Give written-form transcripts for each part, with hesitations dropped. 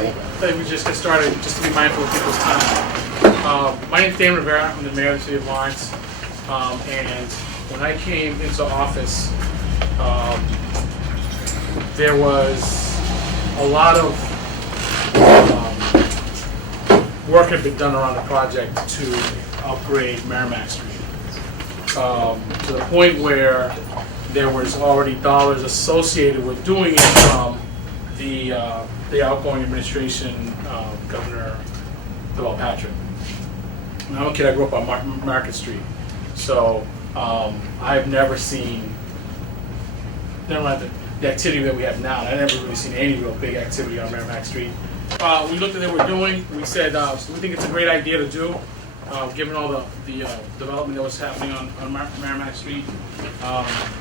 I thought we just get started, just to be mindful of people's time. My name is Dan Rivera. I'm the mayor of the city of Lawrence. And when I came into office, there was a lot of work had been done around the project to upgrade Merrimack Street. To the point where there was already dollars associated with doing it from the outgoing administration, Governor Deval Patrick. When I'm a kid, I grew up on Market Street, so I've never seen, never mind the activity that we have now. I've never really seen any real big activity on Merrimack Street. We looked at what we're doing. We said we think it's a great idea to do, given all the development that was happening on Merrimack Street.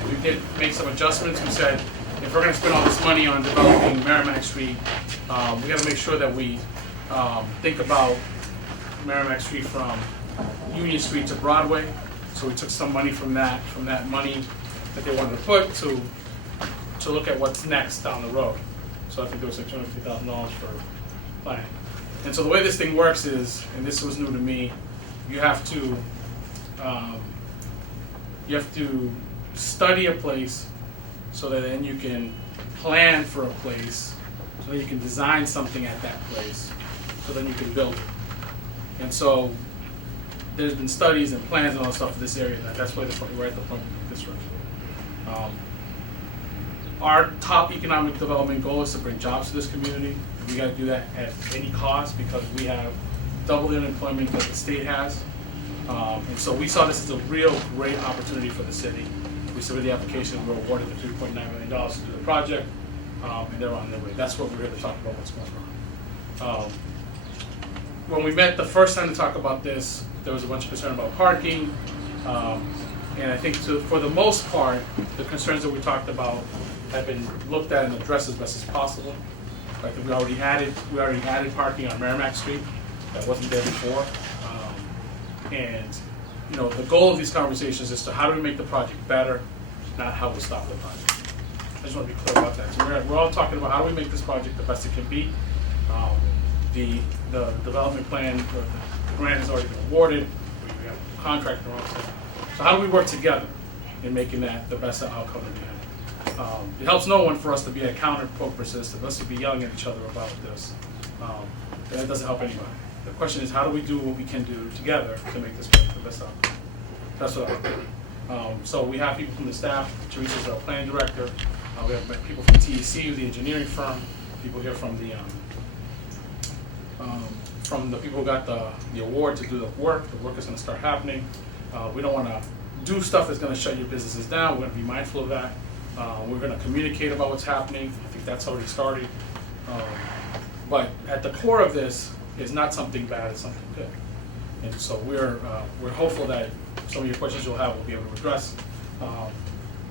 We did make some adjustments. We said if we're going to spend all this money on developing Merrimack Street, we got to make sure that we think about Merrimack Street from Union Street to Broadway. So we took some money from that money that they wanted to put to look at what's next down the road. So I think there was like $250,000 for planning. And so the way this thing works is, and this was new to me, you have to study a place so that then you can plan for a place, so that you can design something at that place, so then you can build it. And so there's been studies and plans and all that stuff for this area. That's why we're at the point of construction. Our top economic development goal is to bring jobs to this community. We got to do that at any cost because we have double the unemployment that the state has. And so we saw this as a real great opportunity for the city. We submitted the application, we were awarded the $3.9 million to do the project, and they're on their way. That's what we're here to talk about, what's going on. When we met the first time to talk about this, there was a bunch of concern about parking. And I think for the most part, the concerns that we talked about have been looked at and addressed as best as possible. Like we already added parking on Merrimack Street that wasn't there before. And the goal of these conversations is to how do we make the project better, not how we stop the project. I just want to be clear about that. So we're all talking about how do we make this project the best it can be. The development plan, or the grant has already been awarded. We have a contract and all that stuff. So how do we work together in making that the best outcome that we have? It helps no one for us to be a counter-poker system, us to be yelling at each other about this. That doesn't help anybody. The question is, how do we do what we can do together to make this project the best outcome? That's what I want to do. So we have people from the staff. Teresa's our planning director. We have people from TEC, the engineering firm. People here from the people who got the award to do the work. The work is going to start happening. We don't want to do stuff that's going to shut your businesses down. We're going to be mindful of that. We're going to communicate about what's happening. I think that's already started. But at the core of this is not something bad, it's something good. And so we're hopeful that some of your questions you'll have will be able to address.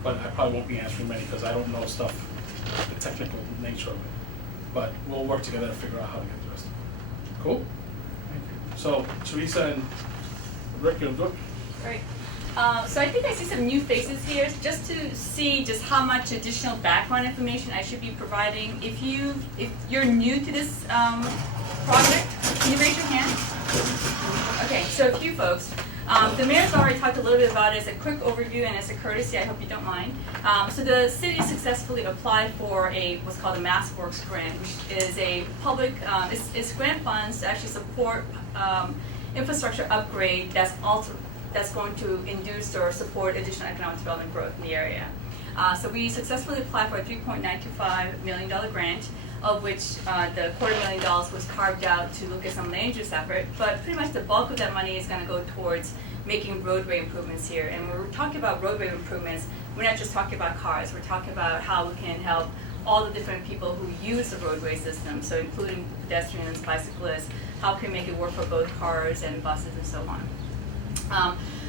But I probably won't be answering many because I don't know the technical nature of it. But we'll work together to figure out how to get the rest of it. Cool? Thank you. So Teresa and Rick, you'll do it? Great. So I think I see some new faces here, just to see just how much additional background information I should be providing. If you're new to this project, can you raise your hand? Okay, so a few folks. The mayor's already talked a little bit about it as a quick overview and as a courtesy. I hope you don't mind. So the city successfully applied for what's called a MassWorks grant, which is a public, it's grant funds to actually support infrastructure upgrade that's going to induce or support additional economic development growth in the area. So we successfully applied for a $3.925 million grant, of which the $250,000 was carved out to look at some land use effort. But pretty much the bulk of that money is going to go towards making roadway improvements here. And when we're talking about roadway improvements, we're not just talking about cars. We're talking about how we can help all the different people who use the roadway system, so including pedestrians, bicyclists, how can we make it work for both cars and buses and so on.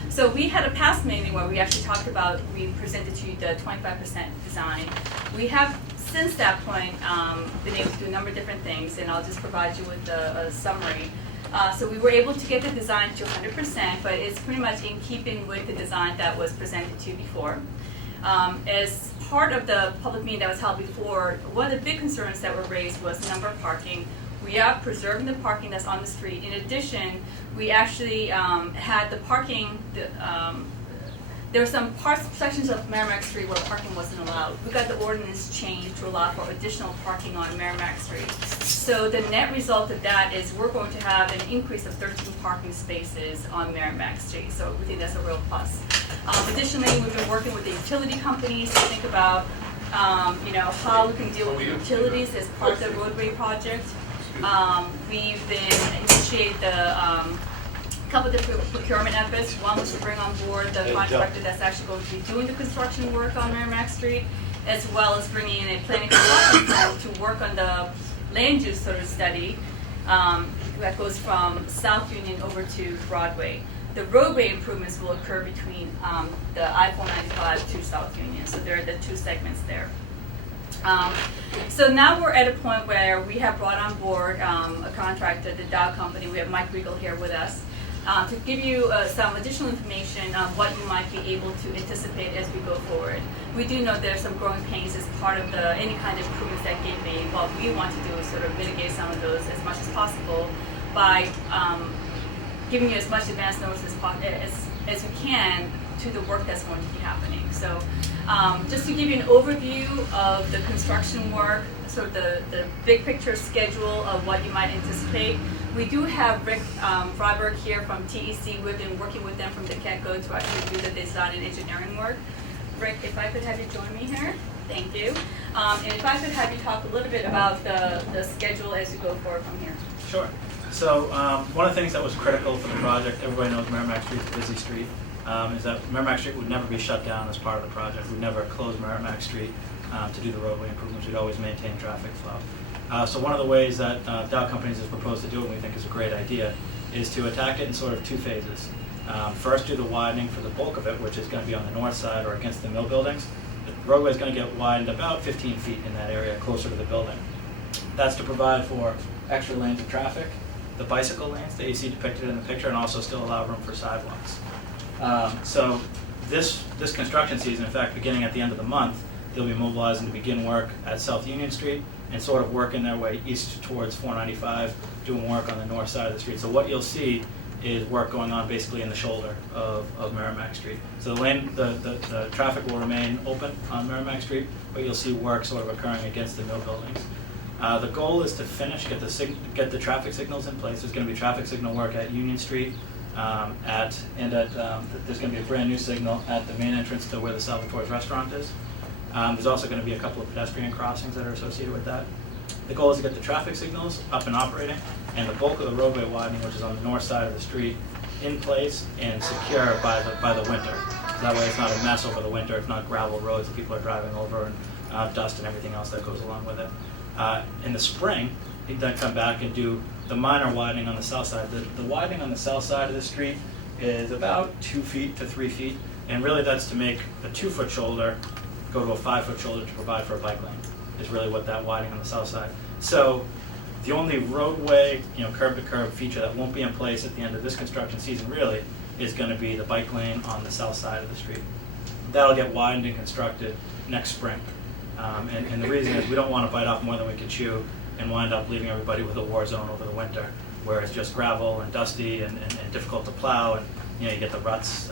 So we had a past meeting where we actually talked about, we presented to you the 25% design. We have, since that point, been able to do a number of different things, and I'll just provide you with a summary. So we were able to get the design to 100%, but it's pretty much in keeping with the design that was presented to you before. As part of the public meeting that was held before, one of the big concerns that were raised was the number of parking. We are preserving the parking that's on the street. In addition, we actually had the parking, there were some sections of Merrimack Street where parking wasn't allowed. We got the ordinance changed to allow for additional parking on Merrimack Street. So the net result of that is we're going to have an increase of 13 parking spaces on Merrimack Street. So we think that's a real plus. Additionally, we've been working with the utility companies to think about how we can deal with the utilities as part of the roadway project. We've been initiated a couple of different procurement efforts. One was to bring on board the contractor that's actually going to be doing the construction work on Merrimack Street, as well as bringing in a planning consultant firm to work on the land use sort of study that goes from South Union over to Broadway. The roadway improvements will occur between the I-495 to South Union, so there are the two segments there. So now we're at a point where we have brought on board a contractor, the Dow Company. We have Mike Regal here with us to give you some additional information on what you might be able to anticipate as we go forward. We do know there's some growing pains as part of any kind of improvements that get made. What we want to do is sort of mitigate some of those as much as possible by giving you as much advance notice as we can to the work that's going to be happening. So just to give you an overview of the construction work, sort of the big picture schedule of what you might anticipate. We do have Rick Freiberg here from TEC. We've been working with them from the get-go to actually do the design and engineering work. Rick, if I could have you join me here. Thank you. And if I could have you talk a little bit about the schedule as we go forward from here. Sure. So one of the things that was critical for the project, everybody knows Merrimack Street's a busy street, is that Merrimack Street would never be shut down as part of the project. We'd never close Merrimack Street to do the roadway improvements. We'd always maintain traffic flow. So one of the ways that Dow Companies has proposed to do it, and we think is a great idea, is to attack it in sort of two phases. First, do the widening for the bulk of it, which is going to be on the north side or against the mill buildings. The roadway is going to get widened about 15 feet in that area, closer to the building. That's to provide for extra lanes of traffic, the bicycle lanes that you see depicted in the picture, and also still allow room for sidewalks. So this construction season, in fact, beginning at the end of the month, they'll be mobilizing to begin work at South Union Street and sort of working their way east towards 495, doing work on the north side of the street. So what you'll see is work going on basically in the shoulder of Merrimack Street. So the traffic will remain open on Merrimack Street, but you'll see work sort of occurring against the mill buildings. The goal is to finish, get the traffic signals in place. There's going to be traffic signal work at Union Street, there's going to be a brand new signal at the main entrance to where the Salvatore's restaurant is. There's also going to be a couple of pedestrian crossings that are associated with that. The goal is to get the traffic signals up and operating, and the bulk of the roadway widening, which is on the north side of the street, in place and secure by the winter. So that way it's not a mess over the winter. It's not gravel roads that people are driving over and dust and everything else that goes along with it. In the spring, you then come back and do the minor widening on the south side. The widening on the south side of the street is about 2 feet to 3 feet, and really that's to make a 2-foot shoulder go to a 5-foot shoulder to provide for a bike lane, is really what that widening on the south side. So the only roadway, curb-to-curb feature that won't be in place at the end of this construction season really is going to be the bike lane on the south side of the street. That'll get widened and constructed next spring. And the reason is we don't want to bite off more than we can chew and wind up leaving everybody with a war zone over the winter, where it's just gravel and dusty and difficult to plow, and you get the ruts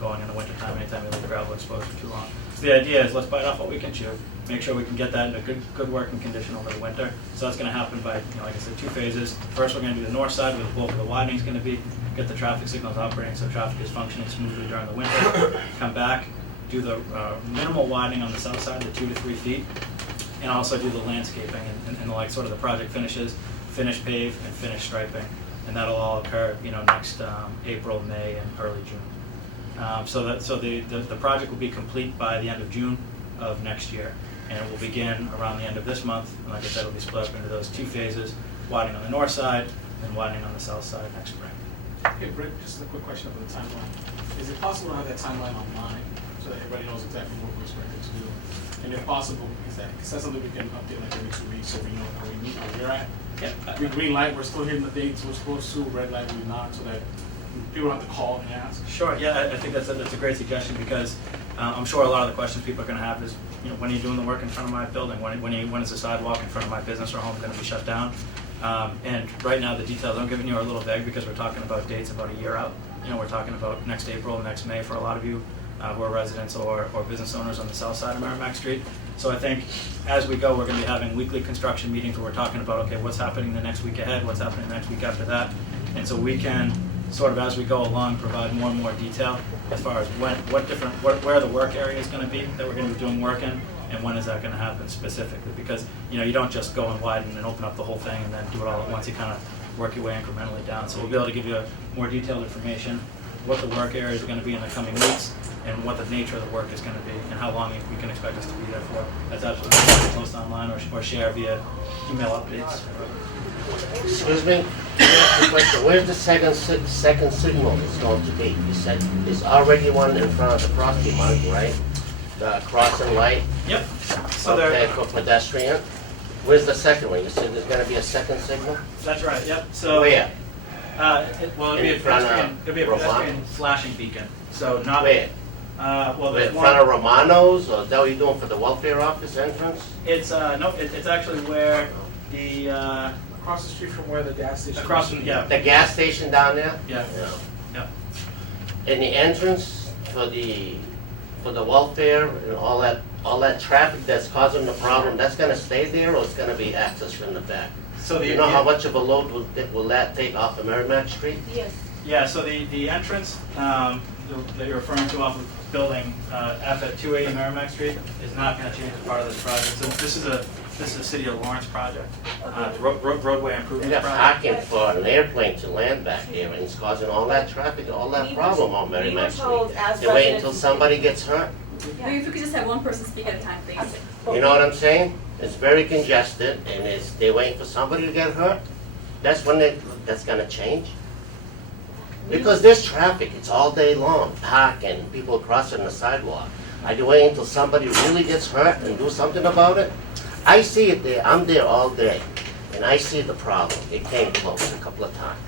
going in the wintertime anytime you leave gravel exposed for too long. So the idea is let's bite off what we can chew, make sure we can get that into good working condition over the winter. So that's going to happen by, like I said, 2 phases. First, we're going to do the north side where the bulk of the widening is going to be, get the traffic signals operating so traffic is functioning smoothly during the winter. Come back, do the minimal widening on the south side, the 2 to 3 feet, and also do the landscaping and like sort of the project finishes, finish pave and finish striping, and that'll all occur next April, May, and early June. So the project will be complete by the end of June of next year, and it will begin around the end of this month. And like I said, it'll be split up into those 2 phases: widening on the north side and widening on the south side next spring. Hey, Britt, just a quick question about the timeline. Is it possible to have that timeline online so that everybody knows exactly what we're expected to do? And if possible, is that something we can update like every 2 weeks so we know how we meet where we're at? Yeah. We green light, we're still hitting the dates we're supposed to. Red light, we're not, so that people don't have to call and ask. Sure. Yeah, I think that's a great suggestion, because I'm sure a lot of the questions people are going to have is, when are you doing the work in front of my building? When is the sidewalk in front of my business or home going to be shut down? And right now, the details I'm giving you are a little vague because we're talking about dates about a year out. You know, we're talking about next April, next May for a lot of you who are residents or business owners on the south side of Merrimack Street. So I think as we go, we're going to be having weekly construction meetings where we're talking about, okay, what's happening the next week ahead, what's happening the next week after that. And so we can sort of, as we go along, provide more and more detail as far as where the work area is going to be that we're going to be doing work in, and when is that going to happen specifically. Because, you know, you don't just go and widen and open up the whole thing and then do it all at once. You kind of work your way incrementally down. So we'll be able to give you more detailed information, what the work areas are going to be in the coming weeks, and what the nature of the work is going to be, and how long you can expect us to be there for. That's absolutely fine to post online or share via email updates. Excuse me, where's the second signal is going to be? You said there's already one in front of the property mark, right? The crossing light, Yep. So okay, for pedestrian. Where's the second one? You said there's gonna be a second signal? That's right. Yep. So Where? It'll be a In front of pedestrian. It'll be a Romano? pedestrian flashing beacon. So not Where? Well, In there's front of one. Romano's, or is that what you're doing for the welfare office entrance? It's no. It's actually where the Across the street from where the gas station. across from The gas station down there? yeah. Yeah. Yeah. And the entrance for the welfare and all that traffic that's causing the problem, that's gonna stay there, or it's gonna be accessed from the back? So the You know how much of a load will that take off of Merrimack Street? Yes. Yeah. So the entrance that you're referring to off of building F at 280 Merrimack Street is not going to change as part of this project. So this is a City of Lawrence project. It's roadway They improvement got project. parking for an airplane to land back there, and it's causing all that traffic, all that problem on Merrimack Street. They wait until somebody gets hurt? Maybe if we could just have one person speak at a time, please. You know what I'm saying? It's very congested, and they're waiting for somebody to get hurt? That's when that's gonna change? Because there's traffic, it's all day long, parking, people crossing the sidewalk. Are they waiting until somebody really gets hurt and do something about it? I see it there, I'm there all day, and I see the problem. It came close a couple of times.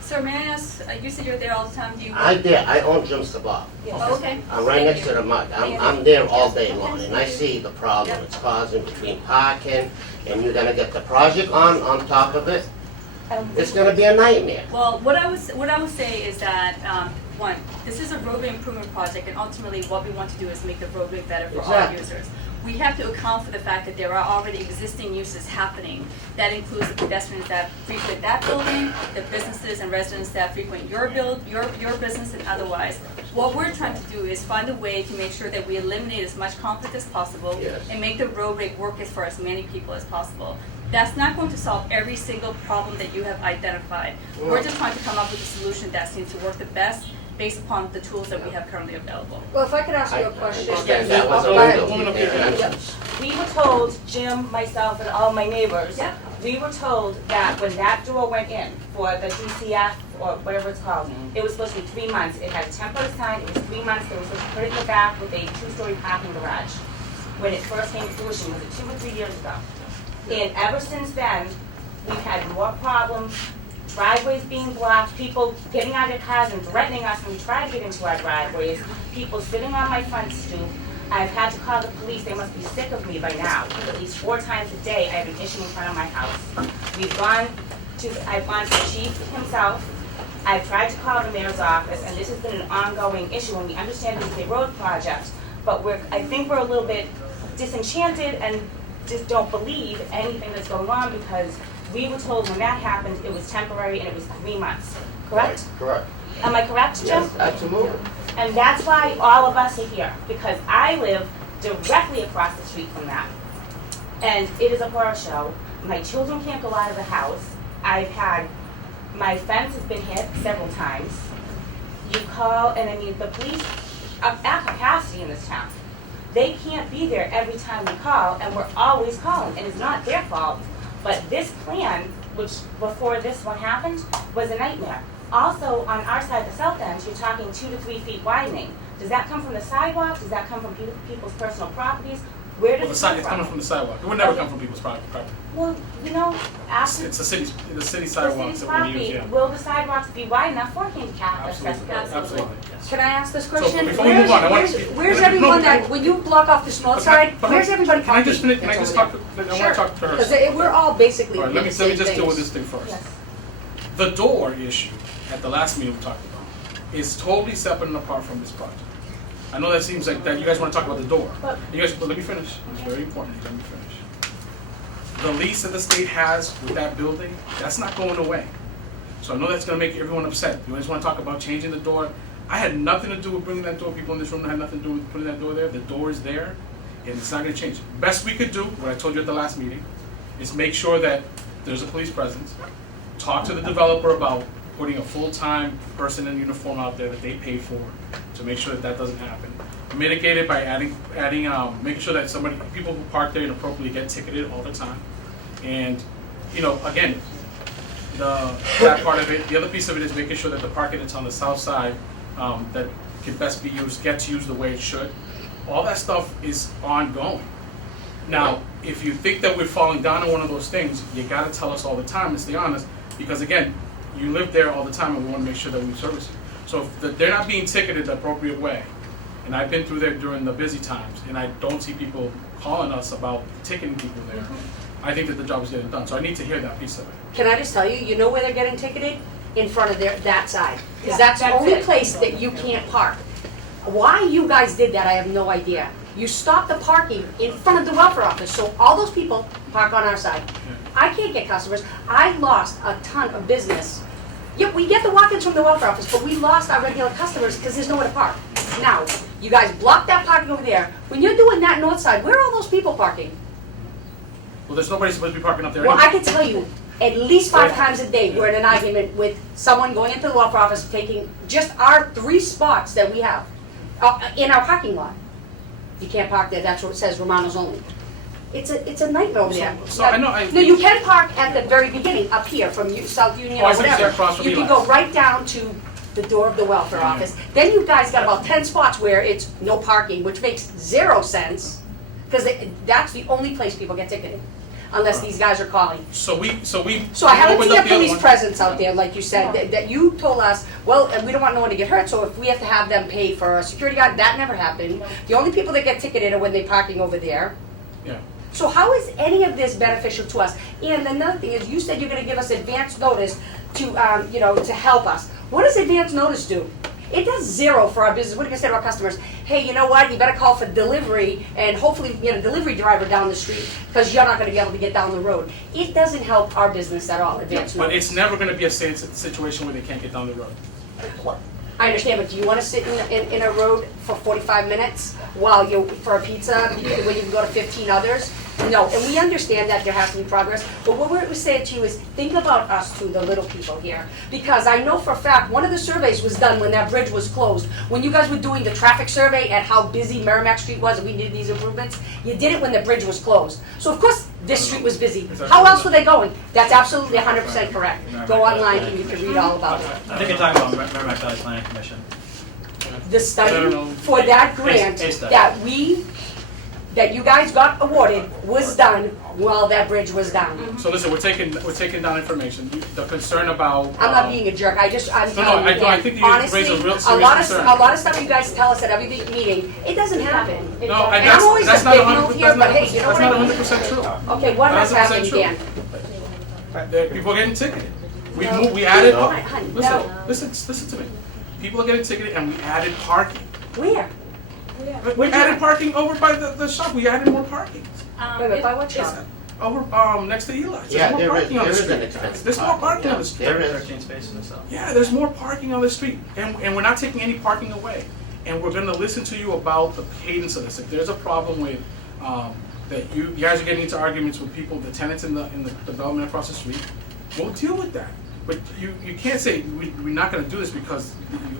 Sir, may I ask, you said you're there all the time, do you? I own Jim Sabah. Oh, okay. I'm right Thank next you. to the mud. I'm there all day long, and I see the problem it's causing between parking, and you're gonna get the project on top of it. It's gonna be a nightmare. Well, what I would say is that, one, this is a roadway improvement project, and ultimately what we want to do is make the roadway better for all Exactly. users. We have to account for the fact that there are already existing uses happening. That includes the pedestrians that frequent that building, the businesses and residents that frequent your business and otherwise. What we're trying to do is find a way to make sure that we eliminate as much conflict as possible Yes. and make the roadway work for as many people as possible. That's not going to solve every single problem that you have identified. We're just trying to come up with a solution that seems to work the best based upon the tools that we have currently available. Well, if I could ask I you a question. understand that was a Right. window. Yep. We were told, Jim, myself, and all my neighbors, Yeah. we were told that when that door went in for the DCF, or whatever it's called, it was supposed to be 3 months. It had a temporary sign, it was 3 months, they were supposed to put it in the back with a 2-story parking garage. When it first came to fruition, was it 2 or 3 years ago? And ever since then, we've had more problems, driveways being blocked, people getting out of their cars and threatening us when we try to get into our driveways, people sitting on my front stoop. I've had to call the police, they must be sick of me by now. At least 4 times a day, I have an issue in front of my house. I've gone to the chief himself, I've tried to call the mayor's office, and this has been an ongoing issue, and we understand this is a road project, but I think we're a little bit disenchanted and just don't believe anything that's going on, because we were told when that happened, it was temporary and it was 3 months, correct? Correct. Am I correct, Jim? Yes, absolutely. And that's why all of us are here, because I live directly across the street from that. And it is a horror show. My children can't go out of the house. My fence has been hit several times. You call, and I mean, the police are at capacity in this town. They can't be there every time we call, and we're always calling, and it's not their fault. But this plan, which before this one happened, was a nightmare. Also, on our side, the south end, you're talking 2 to 3 feet widening. Does that come from the sidewalk? Does that come from people's personal properties? Where Well, does the it side, it's come coming from? from the sidewalk. It would never come from people's property. Well, you know, after It's the city the sidewalks city's that we property, use, yeah. will the sidewalks be wide enough for handicap Absolutely, accessibility? absolutely. Can I ask this So question? before we move on, I want to. Where's everyone that, when you block off this north side, where's everybody Can I parking? just finish, can I just talk, I want to talk to her. Because we're all basically All right, let doing me the same just deal with things. this thing first. Yes. The door issue at the last meeting we talked about is totally separate and apart from this project. I know that seems like that you guys want to talk about the door. But- You guys, but let me finish. It's very important. Let me finish. The lease that the state has with that building, that's not going away. So I know that's going to make everyone upset. You guys want to talk about changing the door? I had nothing to do with bringing that door. People in this room had nothing to do with putting that door there. The door is there, and it's not going to change. Best we could do, what I told you at the last meeting, is make sure that there's a police presence. Talk to the developer about putting a full-time person in uniform out there that they pay for to make sure that that doesn't happen. Mitigate it by making sure that people who park there inappropriately get ticketed all the time. And, you know, again, that part of it, the other piece of it is making sure that the parking that's on the south side that can best be used, gets used the way it should. All that stuff is ongoing. Now, if you think that we're falling down on one of those things, you gotta tell us all the time and stay honest, because again, you live there all the time and we wanna make sure that we service you. So if they're not being ticketed the appropriate way, and I've been through there during the busy times, and I don't see people calling us about ticketing people there, I think that the job is getting done. So I need to hear that piece of it. Can I just tell you, you know where they're getting ticketed? In front of that side. Yeah, Because that's the that's only it. place that you can't park. Why you guys did that, I have no idea. You stopped the parking in front of the welfare office, so all those people park on our side. I can't get customers. I lost a ton of business. Yeah, we get the walk-ins from the welfare office, but we lost our regular customers because there's nowhere to park. Now, you guys blocked that parking over there. When you're doing that north side, where are all those people parking? Well, there's nobody supposed to be parking up there Well, I anyway. can tell you, at least 5 times a day, we're in an argument with someone going into the welfare office, taking just our 3 spots that we have in our parking lot. You can't park there, that's what it says, Romano's only. It's a nightmare over there. So I know No, you can park at the very beginning, up here, from South Union Oh, I or see, so you're whatever. across from You can Eli's. go right down to the door of the welfare office. Then you guys got about 10 spots where it's no parking, which makes 0 sense, because that's the only place people get ticketed, unless these guys are calling. So we So I haven't opened seen a up the other police one. presence out there, like you said, that you told us, well, and we don't want no one to get hurt, so if we have to have them pay for a security guard, that never happened. The only people that get ticketed are when they're parking over there. Yeah. So how is any of this beneficial to us? And another thing is, you said you're gonna give us advance notice to, to help us. What does advance notice do? It does 0 for our business. What are you gonna say to our customers? Hey, you know what, you better call for delivery, and hopefully we can get a delivery driver down the street, because you're not gonna be able to get down the road. It doesn't help our business at all, advance But notice. it's never gonna be a situation where they can't get down the road. I understand, but do you wanna sit in a road for 45 minutes for a pizza, when you can go to 15 others? No, and we understand that there has to be progress, but what we're saying to you is, think about us too, the little people here. Because I know for a fact, one of the surveys was done when that bridge was closed. When you guys were doing the traffic survey at how busy Merrimack Street was, and we did these improvements, you did it when the bridge was closed. So of course, this street was busy. How else were they going? That's absolutely 100% correct. Go online and you can read all about it. I think you're talking about Merrimack Valley Planning Commission. The I don't study know. for that grant A study. that you guys got awarded was done while that bridge was down. So listen, we're taking down information. The concern about. I'm not being a jerk, I'm No, telling you, I think you honestly, raise a real a serious lot of, concern. a lot of stuff you guys tell us at every big meeting, it doesn't happen. It No, doesn't. and And I'm always that's a not big 100%. move here, but hey, you know That's what not I mean? 100% true. Okay, what has 100% happened, true. Dan? People are getting ticketed. We No. moved. We added. No. Honey, Listen to me. People are getting ticketed, and we added parking. Where? We added parking over by the shop. We added more parking. Wait a minute, by what shop? Over next to Eli's. Yeah, There's more there is parking on the an street. expensive There's more parking, parking on yeah. the street. There is. 13 spaces or so. Yeah, there's more parking on the street, and we're not taking any parking away. And we're going to listen to you about the cadence of this. If there's a problem with that you guys are getting into arguments with people, the tenants in the development across the street, we'll deal with that. But you can't say we're not going to do this because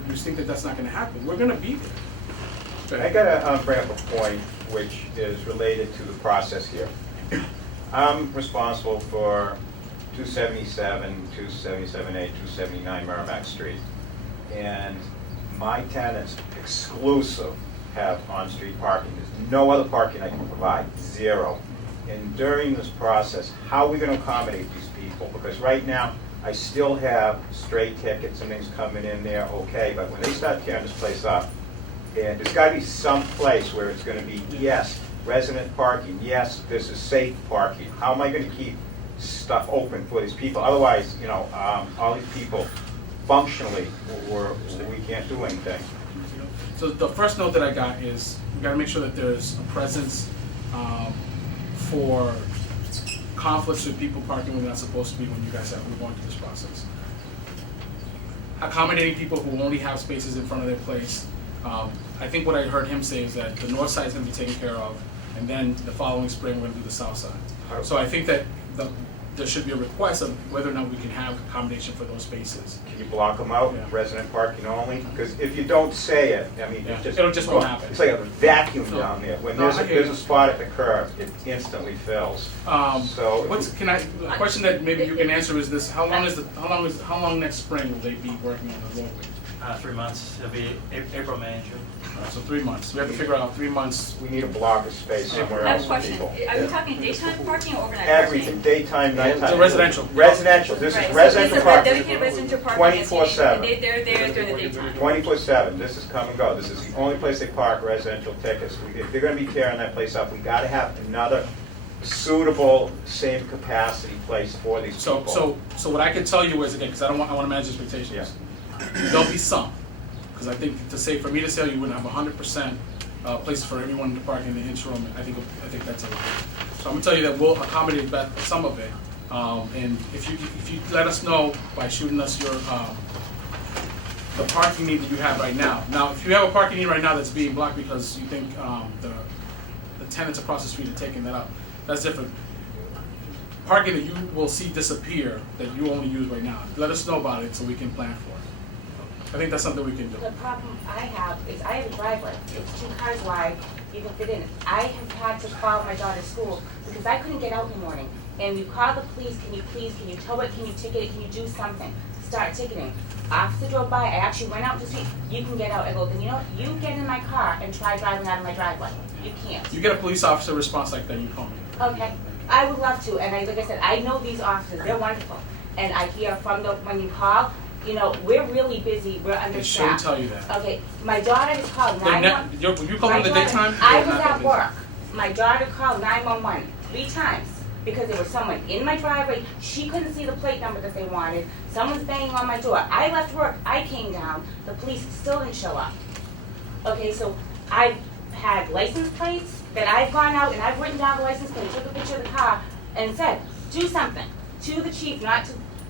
you think that that's not going to happen. We're going to be there. I gotta bring up a point which is related to the process here. I'm responsible for 277, 277A, 279 Merrimack Street. And my tenants exclusive have on-street parking. There's no other parking I can provide, zero. And during this process, how are we gonna accommodate these people? Because right now, I still have stray tickets and things coming in there, okay, but when they start tearing this place up, and there's gotta be some place where it's gonna be, yes, resident parking, yes, this is safe parking. How am I gonna keep stuff open for these people? Otherwise, you know, all these people functionally, we can't do anything. So the first note that I got is, we gotta make sure that there's a presence for conflicts with people parking when they're not supposed to be when you guys are going through this process. Accommodating people who only have spaces in front of their place. I think what I heard him say is that the north side is gonna be taken care of, and then the following spring, we're gonna do the south side. So I think that there should be a request of whether or not we can have accommodation for those spaces. Can you block them out, Yeah. resident parking only? Because if you don't say it, I mean, Yeah. it's It'll just won't happen. It's like a vacuum No. down there. When No, there's I hear there's you. a spot at the curb, it instantly fills. So A question that maybe you can answer is this: how long next spring will they be working on the roadway? 3 months, it'll be April, May, and June. So 3 months. We have to figure out 3 months. we need a block of space somewhere I have else a for question. people. Are we talking daytime parking or overnight Everything, parking? daytime, nighttime. So residential. Residential, this Right, is so residential this is parking. dedicated residential parking. 24/7. They're there during the daytime. 24/7, this is come and go. This is the only place they park residential tickets. If they're gonna be tearing that place up, we gotta have another suitable, same capacity place for these people. So what I can tell you is, again, because I wanna manage expectations. There'll be some, because I think for me to say you wouldn't have 100% places for everyone to park in the interim, I think that's a lot. So I'm gonna tell you that we'll accommodate some of it, and if you let us know by shooting us your the parking need that you have right now. Now, if you have a parking need right now that's being blocked because you think the tenants across the street are taking that up, that's different. Parking that you will see disappear that you only use right now, let us know about it so we can plan for it. I think that's something we can do. The problem I have is I have a driveway, it's 2 cars wide, you can fit in. I have had to call my daughter's school because I couldn't get out in the morning. And we called the police, can you tow it, can you ticket it, can you do something? Start ticketing. Officer drove by, I actually went out to see, you can get out. I go, then you know what, you get in my car and try driving out of my driveway. You can't. You get a police officer response like that, you call me. Okay, I would love to, and like I said, I know these officers, they're wonderful. And I hear from when you call, you know, we're really busy, we're They shouldn't understaffed. tell you that. Okay, my daughter has called They're 911. you call them in the daytime? I they're was not at busy. work. My daughter called 911 3 times because there was someone in my driveway. She couldn't see the plate number that they wanted. Someone's banging on my door. I left work. I came down. The police still didn't show up. Okay, so I've had license plates that I've gone out and I've written down the license plate, took a picture of the car, and said, do something to the chief,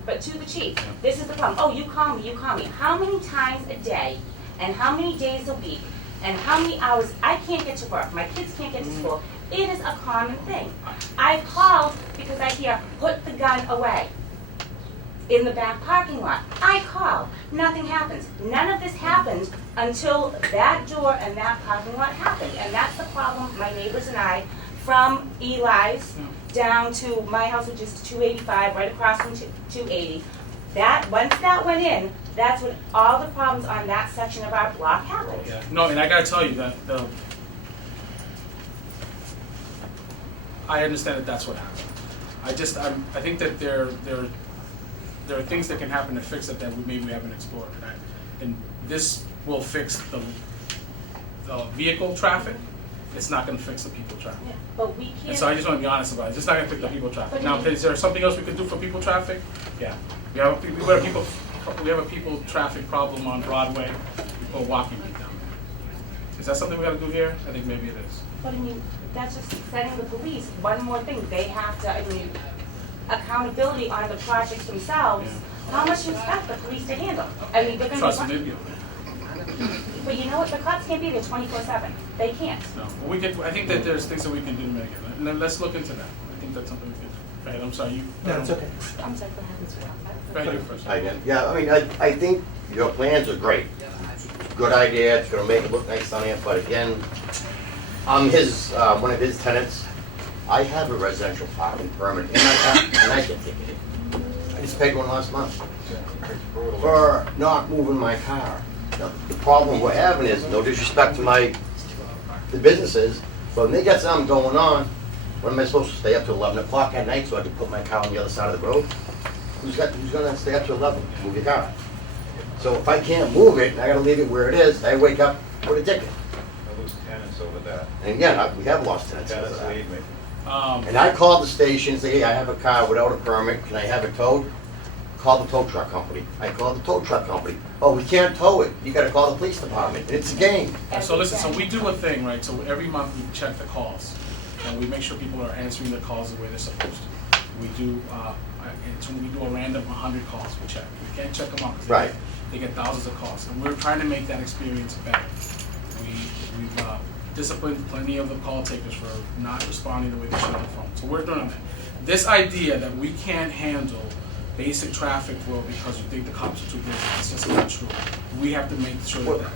but to the chief. This is the problem. Oh, you call me, you call me. How many times a day and how many days a week and how many hours I can't get to work, my kids can't get to school. It is a common thing. I called because I hear, put the gun away in the back parking lot. I call, nothing happens. None of this happened until that door and that parking lot happened. And that's the problem, my neighbors and I, from Eli's down to my house, which is 285, right across from 280. Once that went in, that's when all the problems on that section of our block happened. Yeah. No, and I gotta tell you that I understand that that's what happened. I think that there are things that can happen to fix it that maybe we haven't explored, right? And this will fix the vehicle traffic. It's not going to fix the people traffic. Yeah, but we And can't. so I just want to be honest about it. It's just not going to fix the people traffic. But Now, you- is there something else we could do for people traffic? Yeah. We have a people traffic problem on Broadway. People walking right down there. Is that something we got to do here? I think maybe it is. But I mean, that's just setting the police, one more thing, they have to, I mean, accountability on the projects themselves. Yeah. How much do you expect the police to handle? I mean, they're gonna Trust be, me. but you know what, the cops can't be there 24/7, they can't. No, but I think that there's things that we can do to mitigate it. And then let's look into that. I think that's something we can. Go ahead, I'm sorry. You. No, it's okay. I'm sorry, go ahead. Go ahead, you first. Yeah, I mean, I think your plans are great. Good idea, it's gonna make it look nice on it, but again, I'm one of his tenants. I have a residential parking permit in my car, and I get ticketed. I just paid one last month for not moving my car. Now, the problem we're having is, no disrespect to my the businesses, but when they got something going on, when am I supposed to stay up till 11 o'clock at night so I can put my car on the other side of the road? Who's gonna stay up till 11, move your car? So if I can't move it, and I gotta leave it where it is, I wake up with a ticket. I lose tenants over that. And again, we have lost tenants over Tenants that. leave me. And I called the station, say, hey, I have a car without a permit, can I have it towed? Call the tow truck company. I called the tow truck company. Oh, we can't tow it, you gotta call the police department, it's a game. So listen, so we do a thing, right? So every month we check the calls, and we make sure people are answering the calls the way they're supposed to. We do, we do a random 100 calls, we check. We can't check them all, because Right. they get thousands of calls, and we're trying to make that experience better. We've disciplined plenty of the call takers for not responding the way they should on the phone, so we're doing that. This idea that we can't handle basic traffic flow because you think the cops are too busy, it's just not true. We have to make sure that,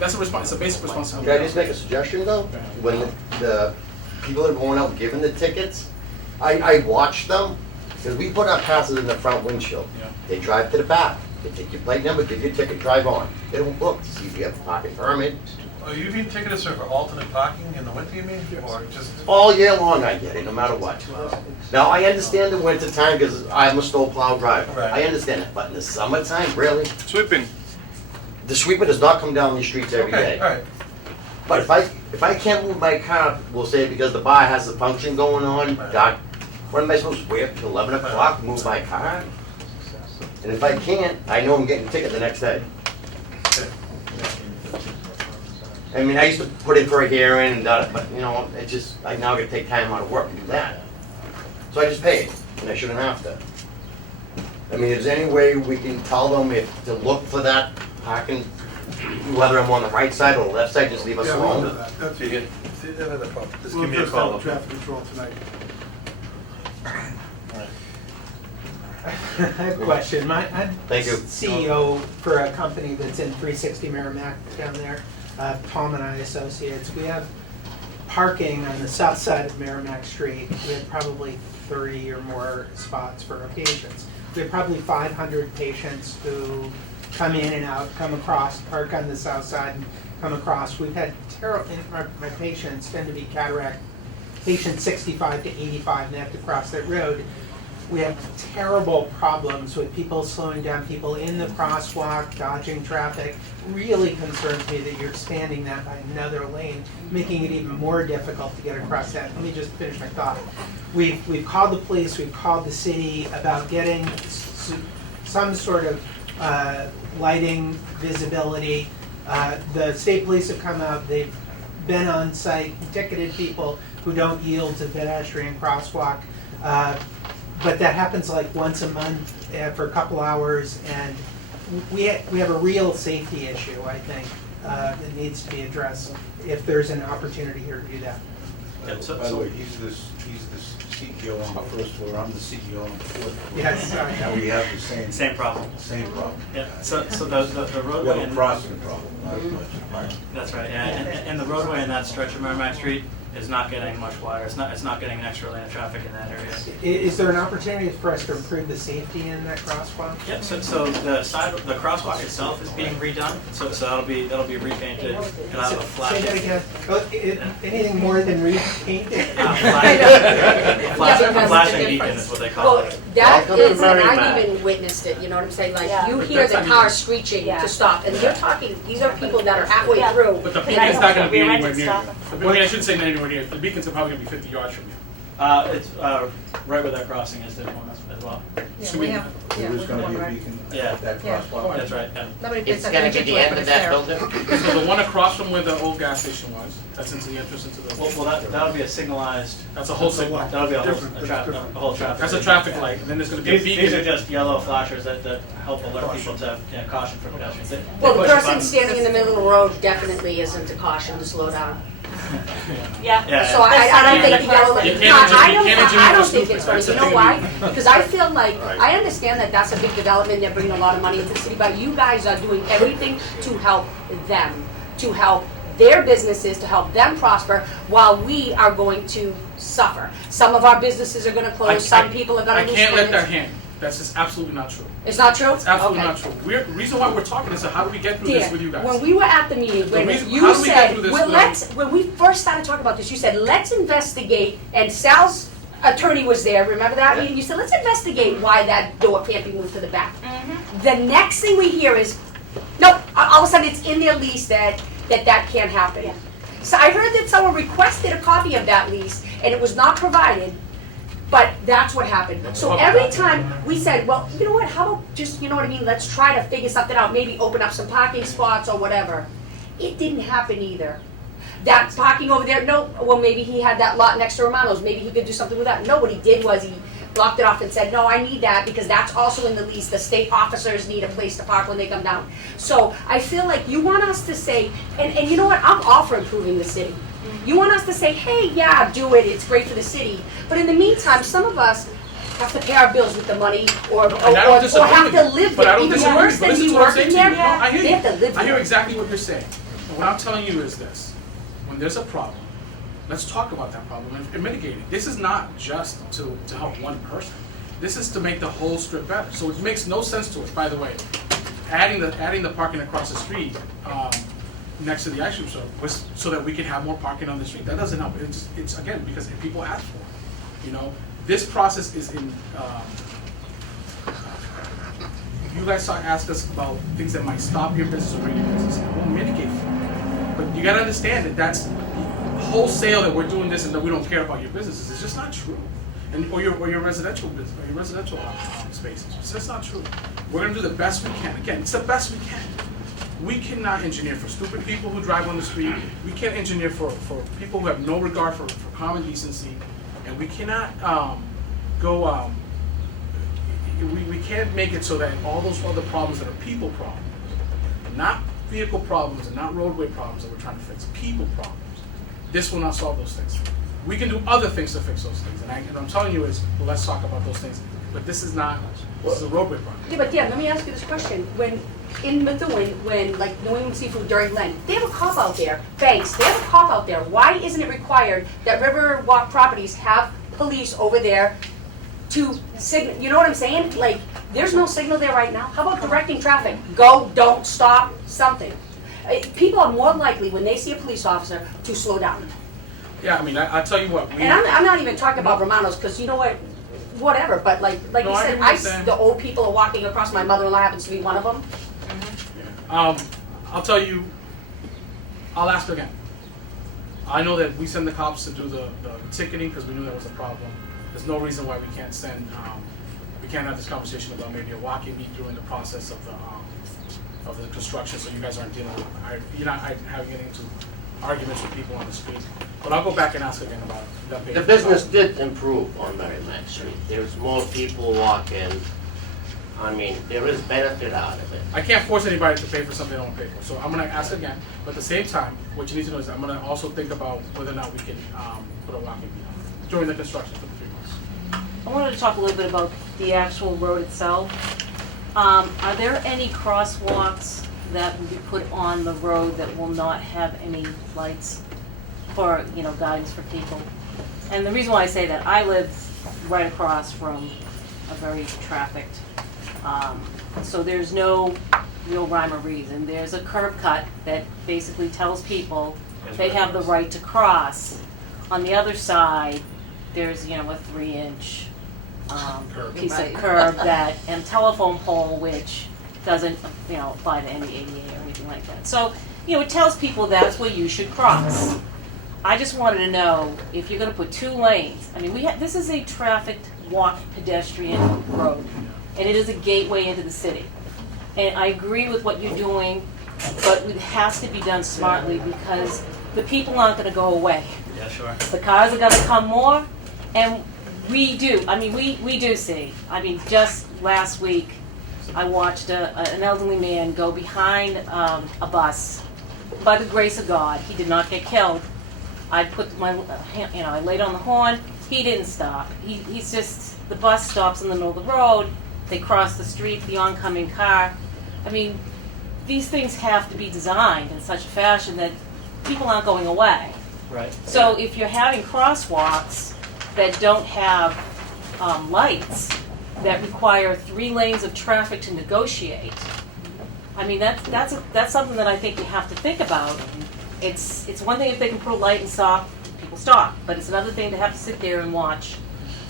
that's it's a basic responsibility. Can I just make a suggestion though? When the people are going out giving the tickets, I watch them, because we put our passes in the front windshield. Yeah. They drive to the back, they take your plate number, give you a ticket, drive on. They don't look to see if you have a parking permit. Are you being ticketed, sir, for alternate parking in the winter, you mean, or just? All year long I get it, no matter what. Now, I understand the winter time because I'm a snowplow driver. Right. I understand that, but in the summertime, really? Sweeping. The sweeper does not come down these streets every Okay, day. all right. But if I can't move my car, we'll say because the bar has a function going on, Right. doc, what am I supposed to wait up till 11 o'clock to move my car? And if I can't, I know I'm getting a ticket the next day. I mean, I used to put in for a hearing and but you know, it just, I now gotta take time out of work to do that. So I just pay it, and I shouldn't have to. I mean, is there any way we can tell them if, to look for that parking, whether I'm on the right side or the left side, just leave us Yeah, we'll do alone? that. That's it. Just We'll give me a just call. have traffic control tonight. I have a question. I'm Thank you. CEO for a company that's in 360 Merrimack down there, Tom and I Associates. We have parking on the south side of Merrimack Street. We have probably 30 or more spots for our patients. We have probably 500 patients who come in and out, come across, park on the south side and come across. We've had my patients tend to be cataract patients 65 to 85 and they have to cross that road. We have terrible problems with people slowing down, people in the crosswalk, dodging traffic. Really concerns me that you're expanding that by another lane, making it even more difficult to get across that. Let me just finish my thought. We've called the police, we've called the city about getting some sort of lighting, visibility. The state police have come out, they've been on site, ticketed people who don't yield to pedestrian crosswalk. But that happens like once a month for a couple hours, and we have a real safety issue, I think, that needs to be addressed if there's an opportunity here to do that. Yeah, By the way, he's the CEO on the first floor, I'm the CEO on the fourth floor. Yes, sorry. And we have the Same problem. same problem. Yeah, so the We roadway. have a crossing problem, not as much. That's right, yeah, and the roadway in that stretch of Merrimack Street is not getting much wider. It's not getting an extra lane of traffic in that area. Is there an opportunity for us to improve the safety in that crosswalk? Yep. So the crosswalk itself is being redone. So that'll be repainted and I'll have a Say that again. Anything more than repainted? Flashing beacon is what they call Well, it. that Welcome to is, and I've Merrimack. even witnessed it, you know what I'm saying? Like, Yeah. you But hear that's the not car even- screeching Yeah. to stop, and they're talking, these are people that are halfway Yeah. through. But the beacon's not gonna be We went anywhere to near stop you. I mean, I shouldn't say anywhere near you. The beacon's probably gonna be 50 yards from you. It's right where that crossing is. There's one as well. So we- There is gonna be a beacon Yeah. at that Yeah. crosswalk. That's right. Yeah. It's gonna be the end of that building? So the one across from where the old gas station was, that's into the entrance into the. Well, that'll be a signalized. That's a whole signal. That'll be a Different, whole that's different. traffic. That's a traffic light, and then there's gonna be a These are beacon. just yellow flashers that help alert people to caution for pedestrians. They Well, the push a person button. standing in the middle of the road definitely isn't a caution to slow down. Yeah. Yeah. So I don't think the yellow, You can't I engineer don't for think it's stupid. funny, you know why? Because I feel like, I understand that that's a big development, they're bringing a lot of money into the city, but you guys are doing everything to help them, to help their businesses, to help them prosper, while we are going to suffer. Some of our businesses are gonna close, some people are gonna lose I can't let that tenants. hand. That's just absolutely not true. It's not true? It's absolutely Okay. not true. The reason why we're talking is how do we get through this Dan, with you guys? when we were at the meeting, when reason- you how do we get said, through this well, with- when we first started talking about this, you said, let's investigate, and Sal's attorney was there, remember that meeting? You said, let's investigate why that door can't be moved to the back. The next thing we hear is, no, all of a sudden it's in their lease that can't happen. Yeah. So I heard that someone requested a copy of that lease, and it was not provided, but that's what happened. So every time we said, well, you know what, how about just, you know what I mean, let's try to figure something out, maybe open up some parking spots or whatever. It didn't happen either. That parking over there, no, well, maybe he had that lot next to Romano's, maybe he could do something with that. No, what he did was he blocked it off and said, no, I need that because that's also in the lease. The state officers need a place to park when they come down. So I feel like you want us to say, and you know what, I'm all for improving the city. You want us to say, hey, yeah, do it, it's great for the city. But in the meantime, some of us have to pay our bills with the money or And I don't disagree have with to you, live but I there. don't Even disagree. worse But than listen me to what I'm saying working to there, you. No, I hear they you. have to live I hear there. exactly what you're saying. And what I'm telling you is this. When there's a problem, let's talk about that problem and mitigate it. This is not just to help one person. This is to make the whole strip better. So it makes no sense to us, by the way, adding the parking across the street next to the ice cream store was so that we can have more parking on the street. That doesn't help. It's again, because people ask for it. You know, this process is in, you guys ask us about things that might stop your business or bring your business, and we'll mitigate for it. But you gotta understand that that's wholesale that we're doing this and that we don't care about your businesses. It's just not true. Or your residential business, or your residential spaces. It's just not true. We're gonna do the best we can. Again, it's the best we can. We cannot engineer for stupid people who drive on the street. We can't engineer for people who have no regard for common decency. And we cannot we can't make it so that all those other problems that are people problems, not vehicle problems and not roadway problems that we're trying to fix, people problems. This will not solve those things. We can do other things to fix those things. And I'm telling you is, well, let's talk about those things. But this is a roadway problem. Yeah, but let me ask you this question. When in Methuen, when like New England Seafood during Lent, they have a cop out there. Banks, they have a cop out there. Why isn't it required that Riverwalk Properties have police over there to signal? You know what I'm saying? Like, there's no signal there right now. How about directing traffic? Go, don't, stop, something. People are more likely when they see a police officer to slow down. Yeah, I mean, I'll tell you what. And I'm not even talking about Romano's, because you know what, whatever, but like No, you I said, hear what you're saying. the old people are walking across, my mother-in-law happens to be one of them. I'll tell you, I'll ask again. I know that we send the cops to do the ticketing because we knew that was a problem. There's no reason why we can't we can't have this conversation about maybe a walking meet during the process of the construction, so you guys aren't dealing with, you're not getting into arguments with people on the street. But I'll go back and ask again about that. The business did improve on Merrimack Street. There's more people walking. I mean, there is benefit out of it. I can't force anybody to pay for something they don't pay for. So I'm gonna ask again, but at the same time, what you need to know is I'm gonna also think about whether or not we can put a walking beat on during the construction for the 3 months. I wanted to talk a little bit about the actual road itself. Are there any crosswalks that will be put on the road that will not have any lights for, guidance for people? And the reason why I say that, I live right across from a very trafficked, so there's no real rhyme or reason. There's a curb cut that basically tells people they have the right to cross. On the other side, there's, a 3-inch piece of curb and telephone pole, which doesn't, apply to any ADA or anything like that. So, it tells people that's where you should cross. I just wanted to know if you're gonna put 2 lanes. I mean, this is a trafficked walk pedestrian road, and it is a gateway into the city. And I agree with what you're doing, but it has to be done smartly because the people aren't gonna go away. Yeah, sure. The cars are gonna come more, and we do see. I mean, just last week, I watched an elderly man go behind a bus. By the grace of God, he did not get killed. I put my, I laid on the horn. He didn't stop. He's just, the bus stops in the middle of the road. They cross the street, the oncoming car. I mean, these things have to be designed in such a fashion that people aren't going away. Right. So if you're having crosswalks that don't have lights, that require 3 lanes of traffic to negotiate, I mean, that's something that I think you have to think about. It's one thing if they can put a light and stop, people stop, but it's another thing to have to sit there and watch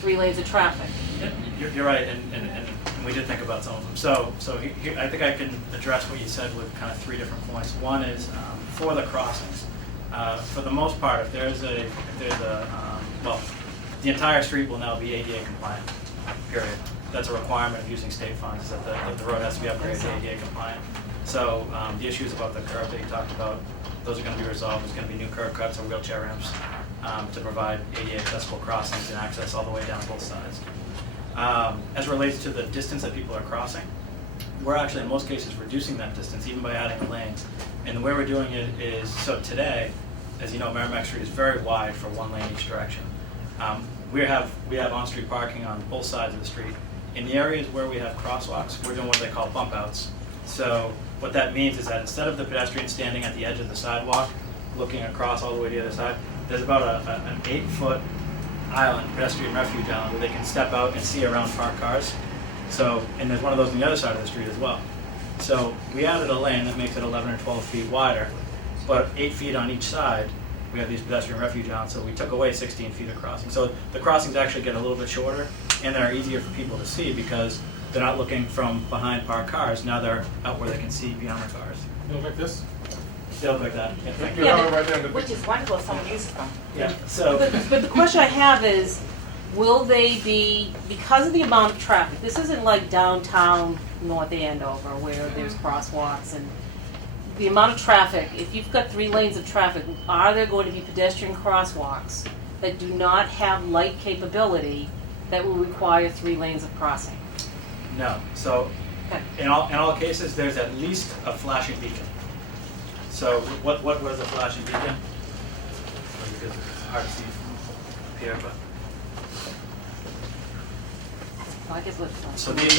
3 lanes of traffic. You're right, and we did think about some of them. So here, I think I can address what you said with kind of 3 different points. One is for the crossings. For the most part, if there's a well, the entire street will now be ADA compliant. Period. That's a requirement of using state funds, is that the road has to be upgraded to ADA compliant. So the issues about the curb that you talked about, those are going to be resolved. There's going to be new curb cuts or wheelchair ramps to provide ADA accessible crossings and access all the way down both sides. As relates to the distance that people are crossing, we're actually in most cases reducing that distance even by adding the lanes. And the way we're doing it is, so today, as you know, Merrimack Street is very wide for 1 lane each direction. We have on-street parking on both sides of the street. In the areas where we have crosswalks, we're doing what they call bump outs. So what that means is that instead of the pedestrian standing at the edge of the sidewalk, looking across all the way to the other side, there's about an 8-foot island, pedestrian refuge island, where they can step out and see around parked cars. So, and there's one of those on the other side of the street as well. So we added a lane that makes it 11 or 12 feet wider, but 8 feet on each side, we have these pedestrian refuge islands, so we took away 16 feet of crossing. So the crossings actually get a little bit shorter, and they're easier for people to see because they're not looking from behind parked cars. Now they're out where they can see beyond the cars. You look like this? They look like that. Yeah, thank you. Yeah, right there in the Which is wonderful if someone uses them. Yeah, so. But the question I have is, will they be, because of the amount of traffic, this isn't like downtown North Andover where there's crosswalks and the amount of traffic, if you've got 3 lanes of traffic, are there going to be pedestrian crosswalks that do not have light capability that will require 3 lanes of crossing? No. So Okay. in all cases, there's at least a flashing beacon. So what was a flashing beacon? Because it's hard to see from here, but. I guess what. So these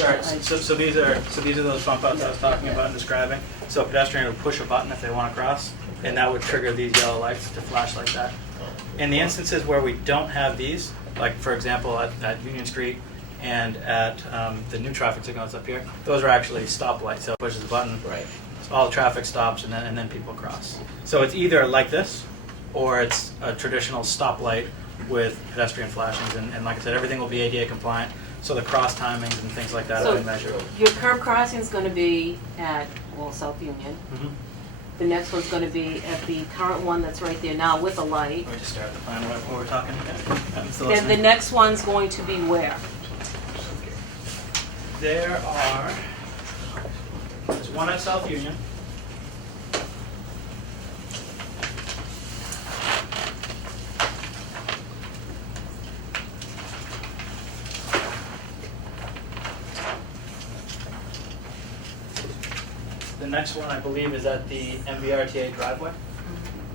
are those bump outs I was talking about and describing. So a pedestrian would push a button if they want to cross, and that would trigger these yellow lights to flash like that. In the instances where we don't have these, like for example at Union Street and at the new traffic signals up here, those are actually stoplights. So it pushes the button, Right. so all the traffic stops, and then people cross. So it's either like this, or it's a traditional stoplight with pedestrian flashings, and like I said, everything will be ADA compliant. So the cross timings and things like that So will be measured. your curb crossing is going to be at, well, South Union. Mm-hmm. The next one's going to be at the current one that's right there now with a light. Let me just start the plan while we're talking. I'm still Then the listening. next one's going to be where? There's one at South Union. The next one, I believe, is at the MVRTA driveway.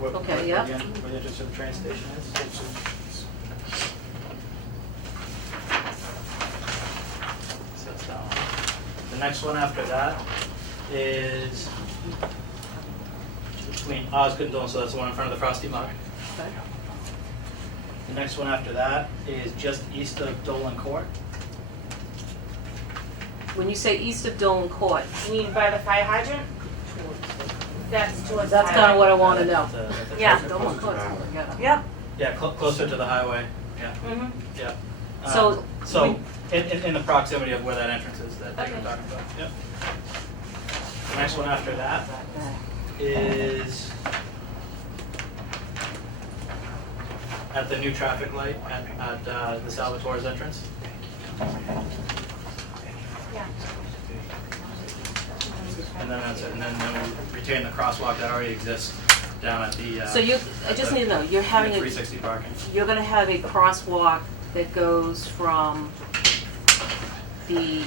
Okay, yeah. Again, where the entrance to the train station is. So that's that one. The next one after that is between Osgood and Dolan, so that's the one in front of the Frosty Mug. Okay. The next one after that is just east of Dolan Court. When you say east of Dolan Court, You mean by the fire hydrant? That's towards the that's kind of highway. what I want to know. That's a Yeah. traffic Dolan closer to Court's the highway. together. Yep. Yeah, closer to the highway, yeah, Mhm. yeah. So So, in the proximity of where that entrance is that you're Okay. talking about, yep. The next one after that is at the new traffic light at the Salvatore's entrance. Yeah. And then that's it, and then we retain the crosswalk that already exists down at the. So I just need to know, you're having a, 360 parking. you're going to have a crosswalk that goes from the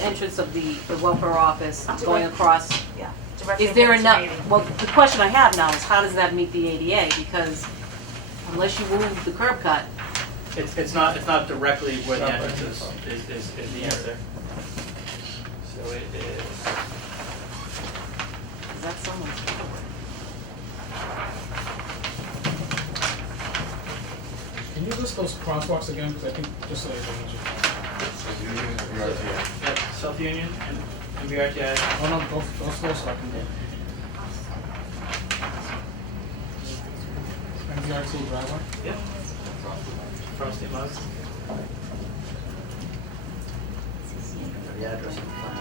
entrance of the welfare office going across. Yeah. Directly Is there next to enough, Navy. well, the question I have now is how does that meet the ADA? Because unless you move the curb cut, It's not directly where the entrance is the answer. So it is. is that someone's? Can you list those crosswalks again? Because I think just so they can. Yep, South Union and MBRTA. Oh, no, go slow so I can get. MVRT driveway? Yep. Frosty Mugs. The address of the plan.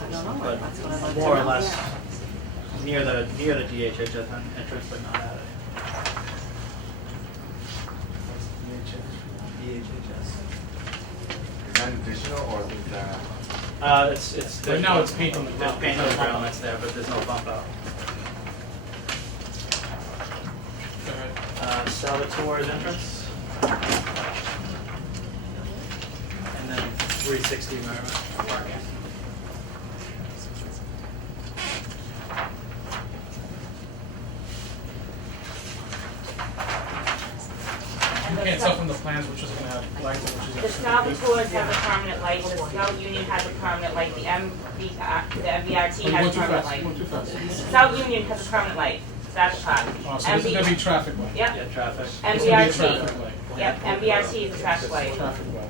I don't know, But that's what I'd like to know. more or less near the DHHS entrance, but not at it. DHHS. Is that additional or is that? It's. Right now it's paint on the There's ground. paint on the ground that's there, but there's no bump out. Go ahead. Salvatore's entrance. And then 360 Merrimack parking. You can't tell from the plans which is gonna have lights and which is The actually. Salvatores have a permanent light, the Scout Union has a permanent light, the MVRT You're has going a too permanent fast, light. you're going too fast. South Union has a permanent light, so that's a part. Oh, so this is gonna be traffic light. Yep, Yeah, traffic. It's gonna be a MVRT, traffic light. yep, MVRT is a traffic light. Traffic light.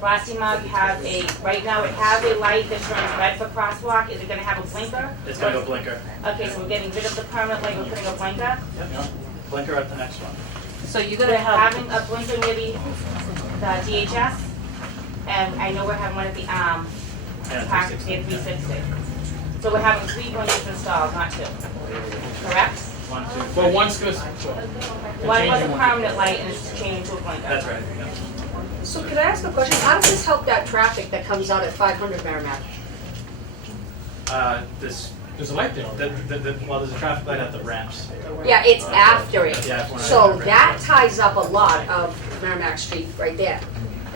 Frosty Mug has a, right now it has a light that turns red for crosswalk, is it gonna have a blinker? It's gonna go blinker. Okay, so we're getting rid of the permanent light, we're putting a blinker. Yeah. Blinker at the next one. So you're We're gonna have, having a blinker near the DHS, and I know we're having one at the, And park 360. near 360. So we're having 3 blinkers installed, not 2, correct? 1, 2, 3. Well, one's gonna. One was a permanent light and it's changing to a blinker. That's right, yeah. So could I ask a question? How does this help that traffic that comes out at 500 Merrimack? This, There's a light there already. well, there's a traffic light at the ramps. Yeah, it's after it. Yeah, it's when I So remember. that ties up a lot of Merrimack Street right there.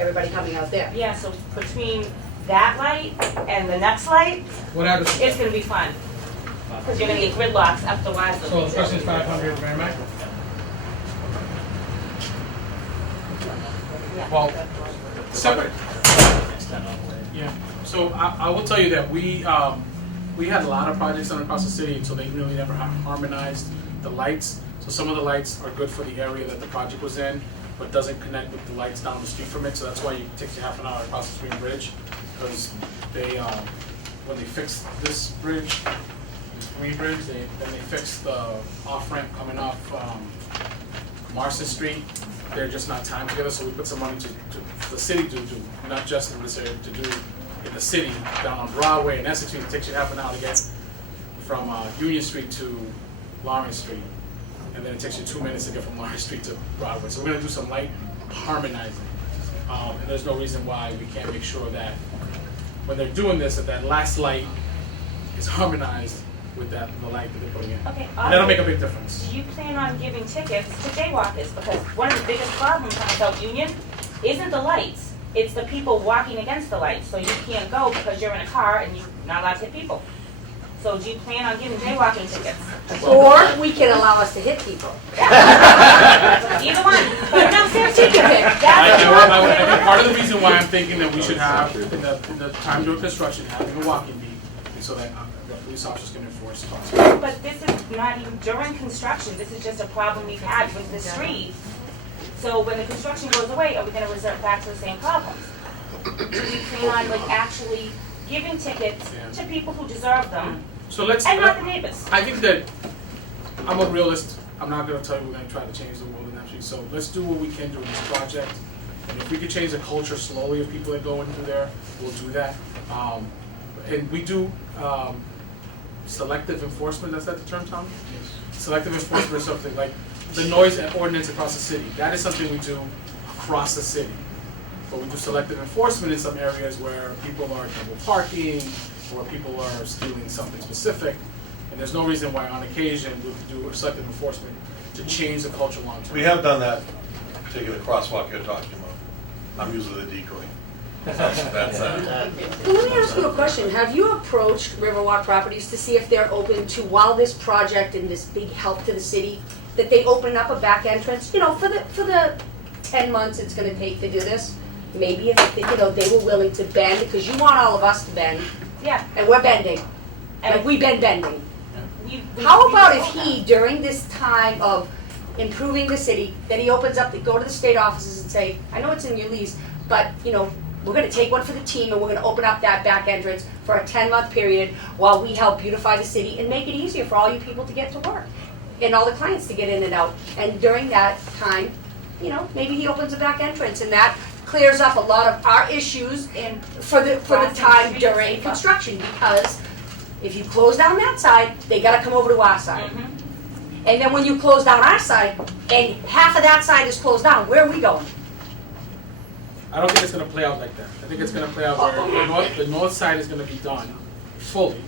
Everybody coming out there. Yeah, so between that light and the next light, What happens? it's gonna be fun. Because you're gonna get gridlocks up the wires. So the question is 500 Merrimack? Well, separate. Extend all the way. Yeah, so I will tell you that we had a lot of projects done across the city, so they really never harmonized the lights. So some of the lights are good for the area that the project was in, but doesn't connect with the lights down the street from it, so that's why it takes you half an hour across the Spring Bridge. Because they, when they fixed this bridge, this Green Bridge, then they fixed the off-ramp coming off Marston Street. They're just not timed together, so we put some money to the city to do, not just in this area, to do in the city, down on Broadway and Essex Street. It takes you half an hour to get from Union Street to Lawrence Street. And then it takes you 2 minutes to get from Lawrence Street to Broadway. So we're gonna do some light harmonizing. And there's no reason why we can't make sure that when they're doing this, that last light is harmonized with the light that they're putting in. Okay, And that'll make a big difference. do you plan on giving tickets to jaywalkers? Because one of the biggest problems on South Union isn't the lights, it's the people walking against the lights. So you can't go because you're in a car and you're not allowed to hit people. So do you plan on giving jaywalking tickets? Or we can allow us to hit people. Either one. But no, seriously, Take your pick. I think part of the reason why I'm thinking that we should have, in the time during construction, having a walking beat, so that the police officers can enforce it. But this is not even during construction, this is just a problem we've had with the street. So when the construction goes away, are we gonna revert back to the same problems? Do we plan on like actually giving tickets to people who deserve them, So let's, and not the neighbors? I think that, I'm a realist, I'm not gonna tell you we're gonna try to change the world in that street, so let's do what we can do in this project. And if we could change the culture slowly of people that go into there, we'll do that. And we do, selective enforcement, is that the term, Tom? Selective enforcement is something like the noise ordinance across the city, that is something we do across the city. But we do selective enforcement in some areas where people are double parking, or people are stealing something specific. And there's no reason why on occasion we would do selective enforcement to change the culture long term. We have done that, particular crosswalk you're talking about. I'm usually the decoy. That's Well, let me ask you a question. Have you approached Riverwalk Properties to see if they're open to, while this project and this big help to the city, that they open up a back entrance, you know, for the 10 months it's gonna take to do this? Maybe if, you know, they were willing to bend, because you want all of us to bend, Yeah. and we're bending. Like, we've been bending. We- How about we- if he, during this time of improving the city, that he opens up, to go to the state offices and say, I know it's in your lease, but, you know, we're gonna take one for the team and we're gonna open up that back entrance for a 10-month period while we help beautify the city and make it easier for all you people to get to work and all the clients to get in and out. And during that time, you know, maybe he opens a back entrance and that clears up a lot of our issues In for the crossing the time street during safer. construction, because if you close down that side, they gotta come over to our side. Mhm. And then when you close down our side, and half of that side is closed down, where are we going? I don't think it's gonna play out like that. I think it's gonna play out where the north side is gonna be done fully,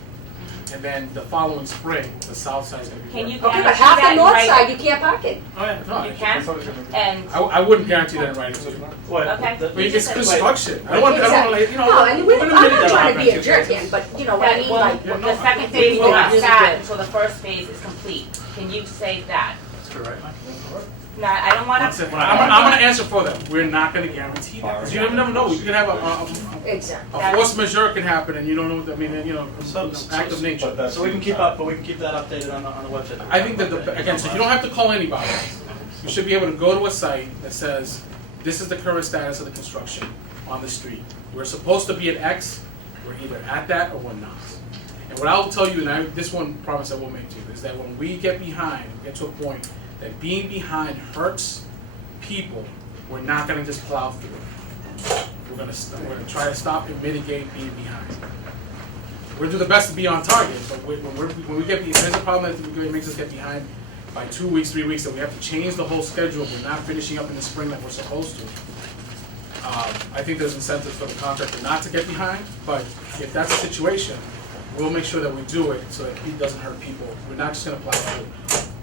and then the following spring, the south side is gonna be. Can you worked. Okay, guarantee but half that the in north writing? side, you can't park it. Oh, yeah, no, You I- can? that's what it's gonna be. And I wouldn't guarantee that in writing. What? Okay. The- I mean, it's construction. I don't want, Exactly. like, you know. No, and we're gonna not make that trying to be a happen. jerk in, but you know what I that mean, will, like, Yeah, no, the second I- phase will not Really start good. until the first phase is complete. Can you say that? That's correct, Mike. No, I don't wanna. One second. I'm gonna answer for them. We're not gonna guarantee that, 'cause you never know. You can have exactly. a force majeure can happen, and you don't know what, I mean, you know, So- act of nature. But that's- So we can keep up, but we can keep that updated on the website. I think that, again, so you don't have to call anybody. You should be able to go to a site that says, this is the current status of the construction on the street. We're supposed to be at X, we're either at that or we're not. And what I'll tell you, and this one promise I will make to you, is that when we get behind, get to a point that being behind hurts people, we're not gonna just plow through. We're gonna try to stop and mitigate being behind. We'll do the best to be on target, but when we get, if there's a problem that makes us get behind by 2 weeks, 3 weeks, that we have to change the whole schedule, we're not finishing up in the spring that we're supposed to. I think there's incentives for the contractor not to get behind, but if that's the situation, we'll make sure that we do it so that it doesn't hurt people. We're not just gonna plow through.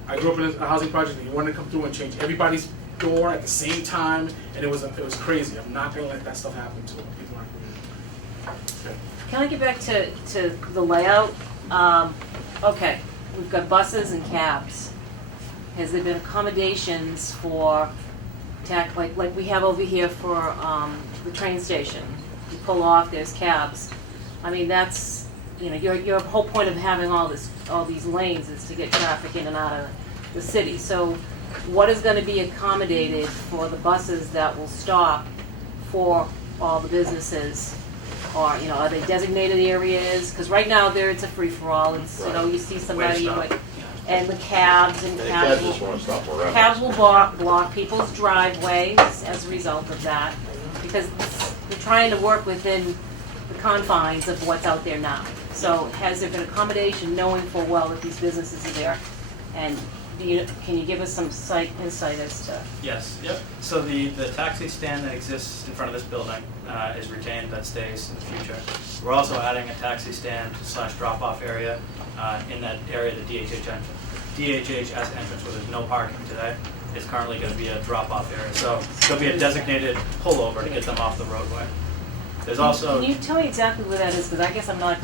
I grew up in a housing project and you wanted to come through and change everybody's door at the same time, and it was crazy. I'm not gonna let that stuff happen to people in our community. Okay. Can I get back to the layout? Okay, we've got buses and cabs. Has there been accommodations for like we have over here for the train station? You pull off, there's cabs. I mean, that's, you know, your whole point of having all these lanes is to get traffic in and out of the city. So what is gonna be accommodated for the buses that will stop for all the businesses? Or, you know, are they designated areas? Because right now there, it's a free-for-all. It's, you know, you see somebody stop. like, and the cabs and And the cabs guys will. just wanna stop wherever. Cabs will block people's driveways as a result of that, because we're trying to work within the confines of what's out there now. So has there been accommodation, knowing full well that these businesses are there? And can you give us some insight as to? Yes, yep. So the taxi stand that exists in front of this building is retained, that stays in the future. We're also adding a taxi stand / drop-off area in that area, the DHHS entrance where there's no parking today, is currently going to be a drop-off area. So there'll be a designated pullover to get them off the roadway. There's also. Can you tell me exactly where that is? Because I guess I'm not,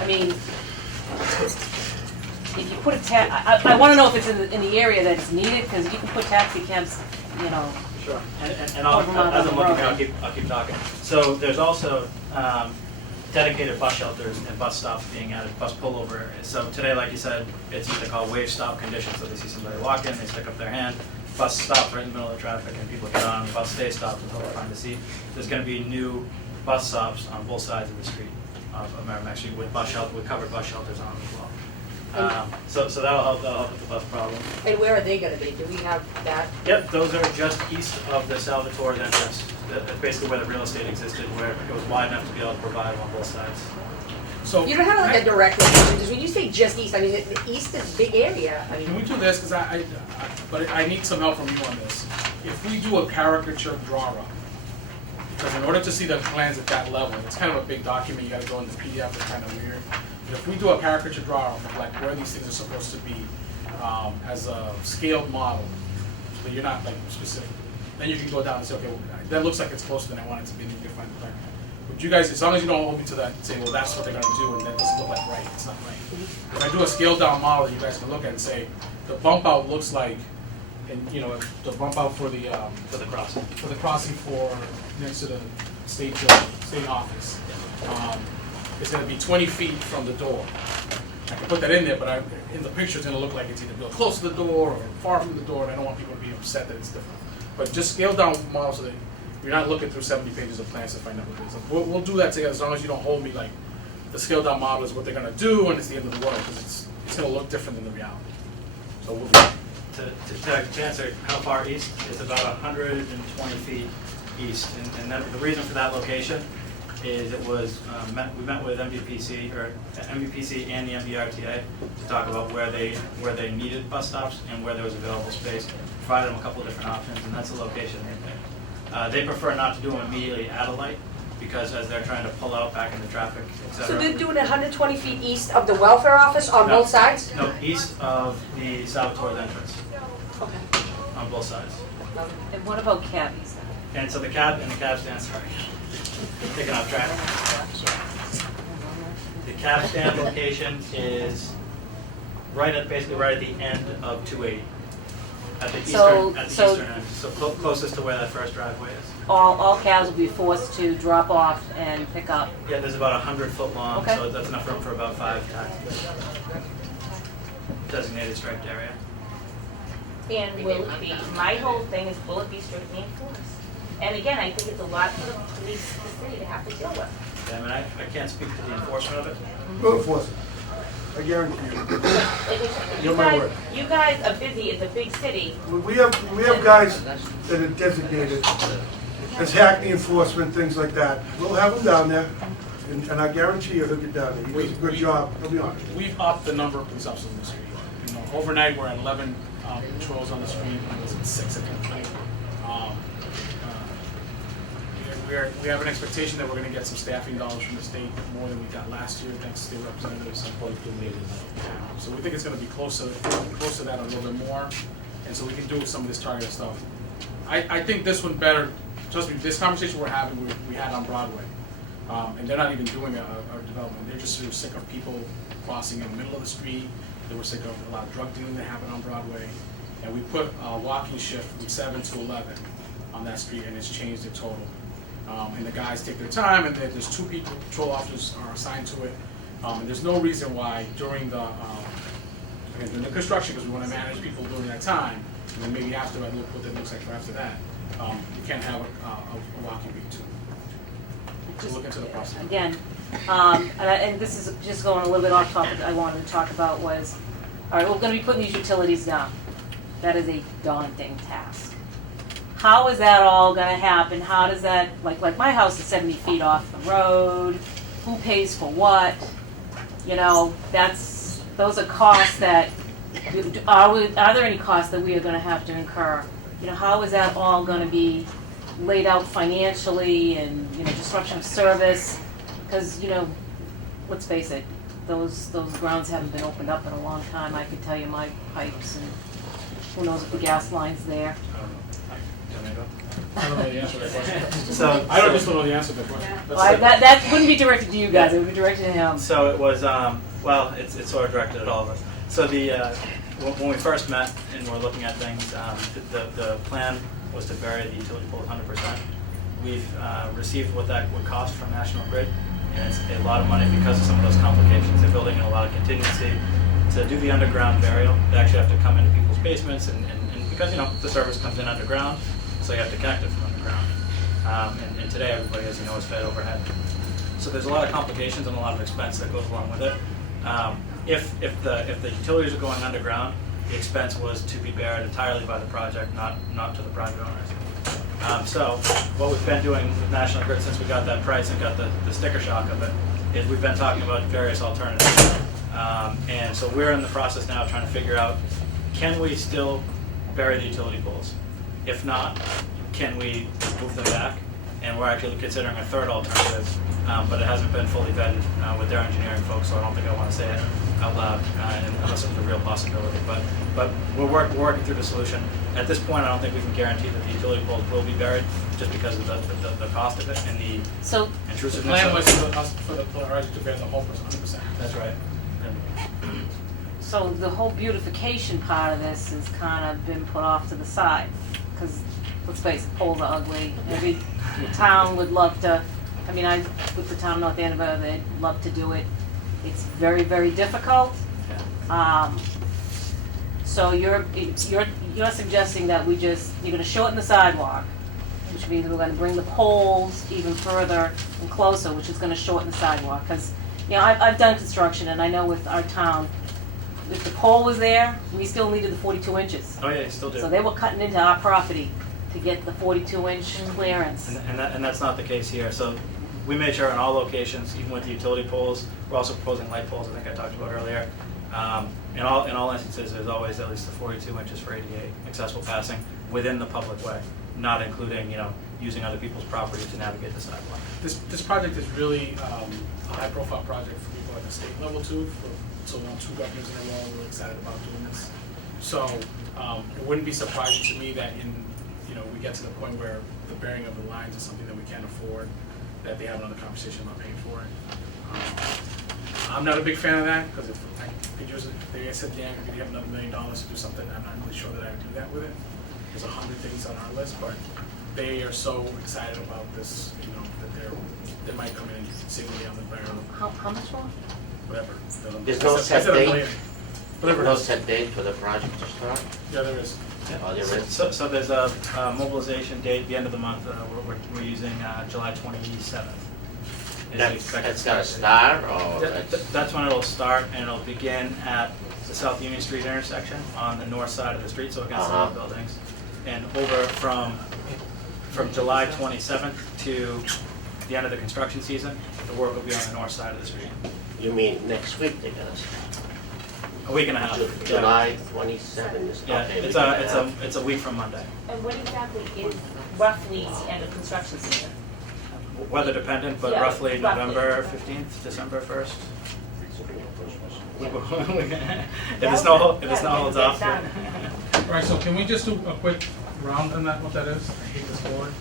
I mean, if you put I want to know if it's in the area that it's needed, because you can put taxi cabs, you know. Sure, and I'll, as I'm looking, I'll keep talking. So there's also dedicated bus shelters and bus stops being added, bus pullover areas. So today, like you said, it's what they call wave stop conditions. So they see somebody walk in, they stick up their hand, bus stops right in the middle of traffic, and people get on, the bus stays stopped until they find a seat. There's going to be new bus stops on both sides of the street of Merrimack Street with covered bus shelters on them as well. So that'll help with the bus problem. And where are they gonna be? Do we have that? Yep, those are just east of the Salvatore's entrance. That's basically where the real estate existed, where it was wide enough to be able to provide on both sides. So. You don't have like a direct location, because when you say just east, I mean, the east is a big area. I Can mean, we do this, because but I need some help from you on this. If we do a caricature draw-up, because in order to see the plans at that level, it's kind of a big document, you gotta go in the PDF, it's kind of weird. But if we do a caricature draw-up of like where these things are supposed to be, as a scaled model, but you're not like specific, then you can go down and say, okay, well, that looks like it's closer than I want it to be, and you can find the plan. But you guys, as long as you don't hold me to that, say, well, that's what they're gonna do, and that doesn't look like right, it's not right. If I do a scaled down model, you guys can look at it and say, the bump out looks like, and you know, the bump out for the crossing for next to the state office, it's gonna be 20 feet from the door. I can put that in there, but in the picture, it's gonna look like it's either built close to the door or far from the door, and I don't want people to be upset that it's different. But just scale down models so that you're not looking through 70 pages of plans to find out what it is. We'll do that together as long as you don't hold me like the scaled down model is what they're gonna do and it's the end of the world, because it's gonna look different than the reality. So we'll do that. To answer how far east, it's about 120 feet east. And then the reason for that location is it was, we met with MVPC and the MVRTA to talk about where they needed bus stops and where there was available space. Provided them a couple of different options, and that's the location they picked. They prefer not to do them immediately at a light, because as they're trying to pull out back into traffic, et cetera. So they're doing it 120 feet east of the welfare office on No. both sides? No, east of the Salvatore's entrance, Okay. on both sides. And what about cabbies? And so the cab stand, sorry, taking off track. The cab stand location is basically right at the end of 280. At the eastern end, so closest to where that first driveway is. All cabs will be forced to drop off and pick up. Yeah, there's about 100 foot long, Okay. so that's enough room for about 5 taxis. Designated striped area. And will it be, my whole thing is, will it be strictly enforced? And again, I think it's a lot for the police, the city to have to deal with. Yeah, I mean, I can't speak to the enforcement of it. We'll enforce it. I guarantee you. Like I said, You're my word. you guys are busy, it's a big city. We have guys that are designated as Hackney enforcement, things like that. We'll have them down there, and I guarantee you he'll get down there. He does a good job, I'll be honest. We've upped the number of police officers on the street. You know, overnight we're at 11 patrols on the street. It was at 6 at night. We have an expectation that we're going to get some staffing dollars from the state, more than we got last year, thanks to state representatives. So we think it's going to be close to that a little bit more, and so we can do some of this targeted stuff. I think this one better. Trust me, this conversation we're having, we had on Broadway, and they're not even doing a development. They're just sort of sick of people crossing in the middle of the street. They were sick of a lot of drug dealing that happened on Broadway, and we put a walking shift from 7 to 11 on that street, and it's changed it total. And the guys take their time, and there's 2 patrol officers are assigned to it. And there's no reason why during the construction, because we want to manage people during that time, and then maybe after I look what that looks like after that, you can't have a walking beat too. So look into the process. Again, and this is just going a little bit off topic. I wanted to talk about was, all right, we're going to be putting these utilities down. That is a daunting task. How is that all going to happen? How does that, like my house is 70 feet off the road. Who pays for what? You know, those are costs that, are there any costs that we are going to have to incur? You know, how is that all going to be laid out financially, and, you know, disruption of service? Because, you know, let's face it, those grounds haven't been opened up in a long time. I could tell you my pipes, and who knows if the gas line's there. I don't know the answer to that question. So I just don't know the answer to that question. Well, that wouldn't be directed to you guys. It would be directed to him. So it was, well, it's sort of directed at all of us. So when we first met and we're looking at things, the plan was to bury the utility pole 100%. We've received what that would cost from National Grid, and it's a lot of money because of some of those complications. They're building in a lot of contingency. To do the underground burial, they actually have to come into people's basements, and because, you know, the service comes in underground, so you have to connect it from underground. And today everybody, as you know, is fed overhead. So there's a lot of complications and a lot of expense that goes along with it. If the utilities are going underground, the expense was to be bared entirely by the project, not to the private owners. So what we've been doing with National Grid since we got that price and got the sticker shock of it is we've been talking about various alternatives. And so we're in the process now of trying to figure out, can we still bury the utility poles? If not, can we move them back? And we're actually considering a third alternative, but it hasn't been fully vetted with their engineering folks, so I don't think I want to say it out loud unless it's a real possibility. But we're working through the solution. At this point, I don't think we can guarantee that the utility poles will be buried, just because of the cost of it and the intrusiveness. The plan was for the project to bear the whole 100%. That's right. So the whole beautification part of this has kind of been put off to the side, because let's face it, poles are ugly. Every town would love to. I mean, with the town of North Andover, they'd love to do it. It's very, very difficult. So you're suggesting that you're going to shorten the sidewalk, which means we're gonna bring the poles even further and closer, which is gonna shorten the sidewalk, cause, you know, I've done construction, and I know with our town, if the pole was there, we still needed the 42 inches. Oh, yeah, you still do. So they were cutting into our property to get the 42-inch clearance. And that's not the case here. So we made sure in all locations, even with the utility poles, we're also proposing light poles, I think I talked about earlier. In all instances, there's always at least the 42 inches for ADA accessible passing within the public way, not including, you know, using other people's property to navigate the sidewalk. This project is really a high-profile project for people at the state level too. So now 2 governors in a row are really excited about doing this. So it wouldn't be surprising to me that we get to the point where the burying of the lines is something that we can't afford, that they have another conversation about paying for it. I'm not a big fan of that, because if I could use it, they said, yeah, we could have another $1 million to do something, I'm not really sure that I would do that with it. There's 100 things on our list, but they are so excited about this, that they might come in and save money on the barrel, How much more? whatever. There's no I set said $1 date? million. Whatever it No is. set date for the project to start? Yeah, there is. Oh, there is? So there's a mobilization date at the end of the month. We're using July 27th. That's got to start, or That's when it'll start, and it'll begin at the South Union Street intersection on the north side of the street, so against the old buildings. And over from July 27th to the end of the construction season, the work will be on the north side of the street. You mean next week they're gonna start? A week and a half. July 27th is Yeah, okay. it's a week from Monday. And what exactly is roughly the end of construction season? Weather dependent, but Yeah, roughly roughly. November 15th, December 1st. If the snow holds off. All right, so can we just do a quick round on that, what that is? I hate this board.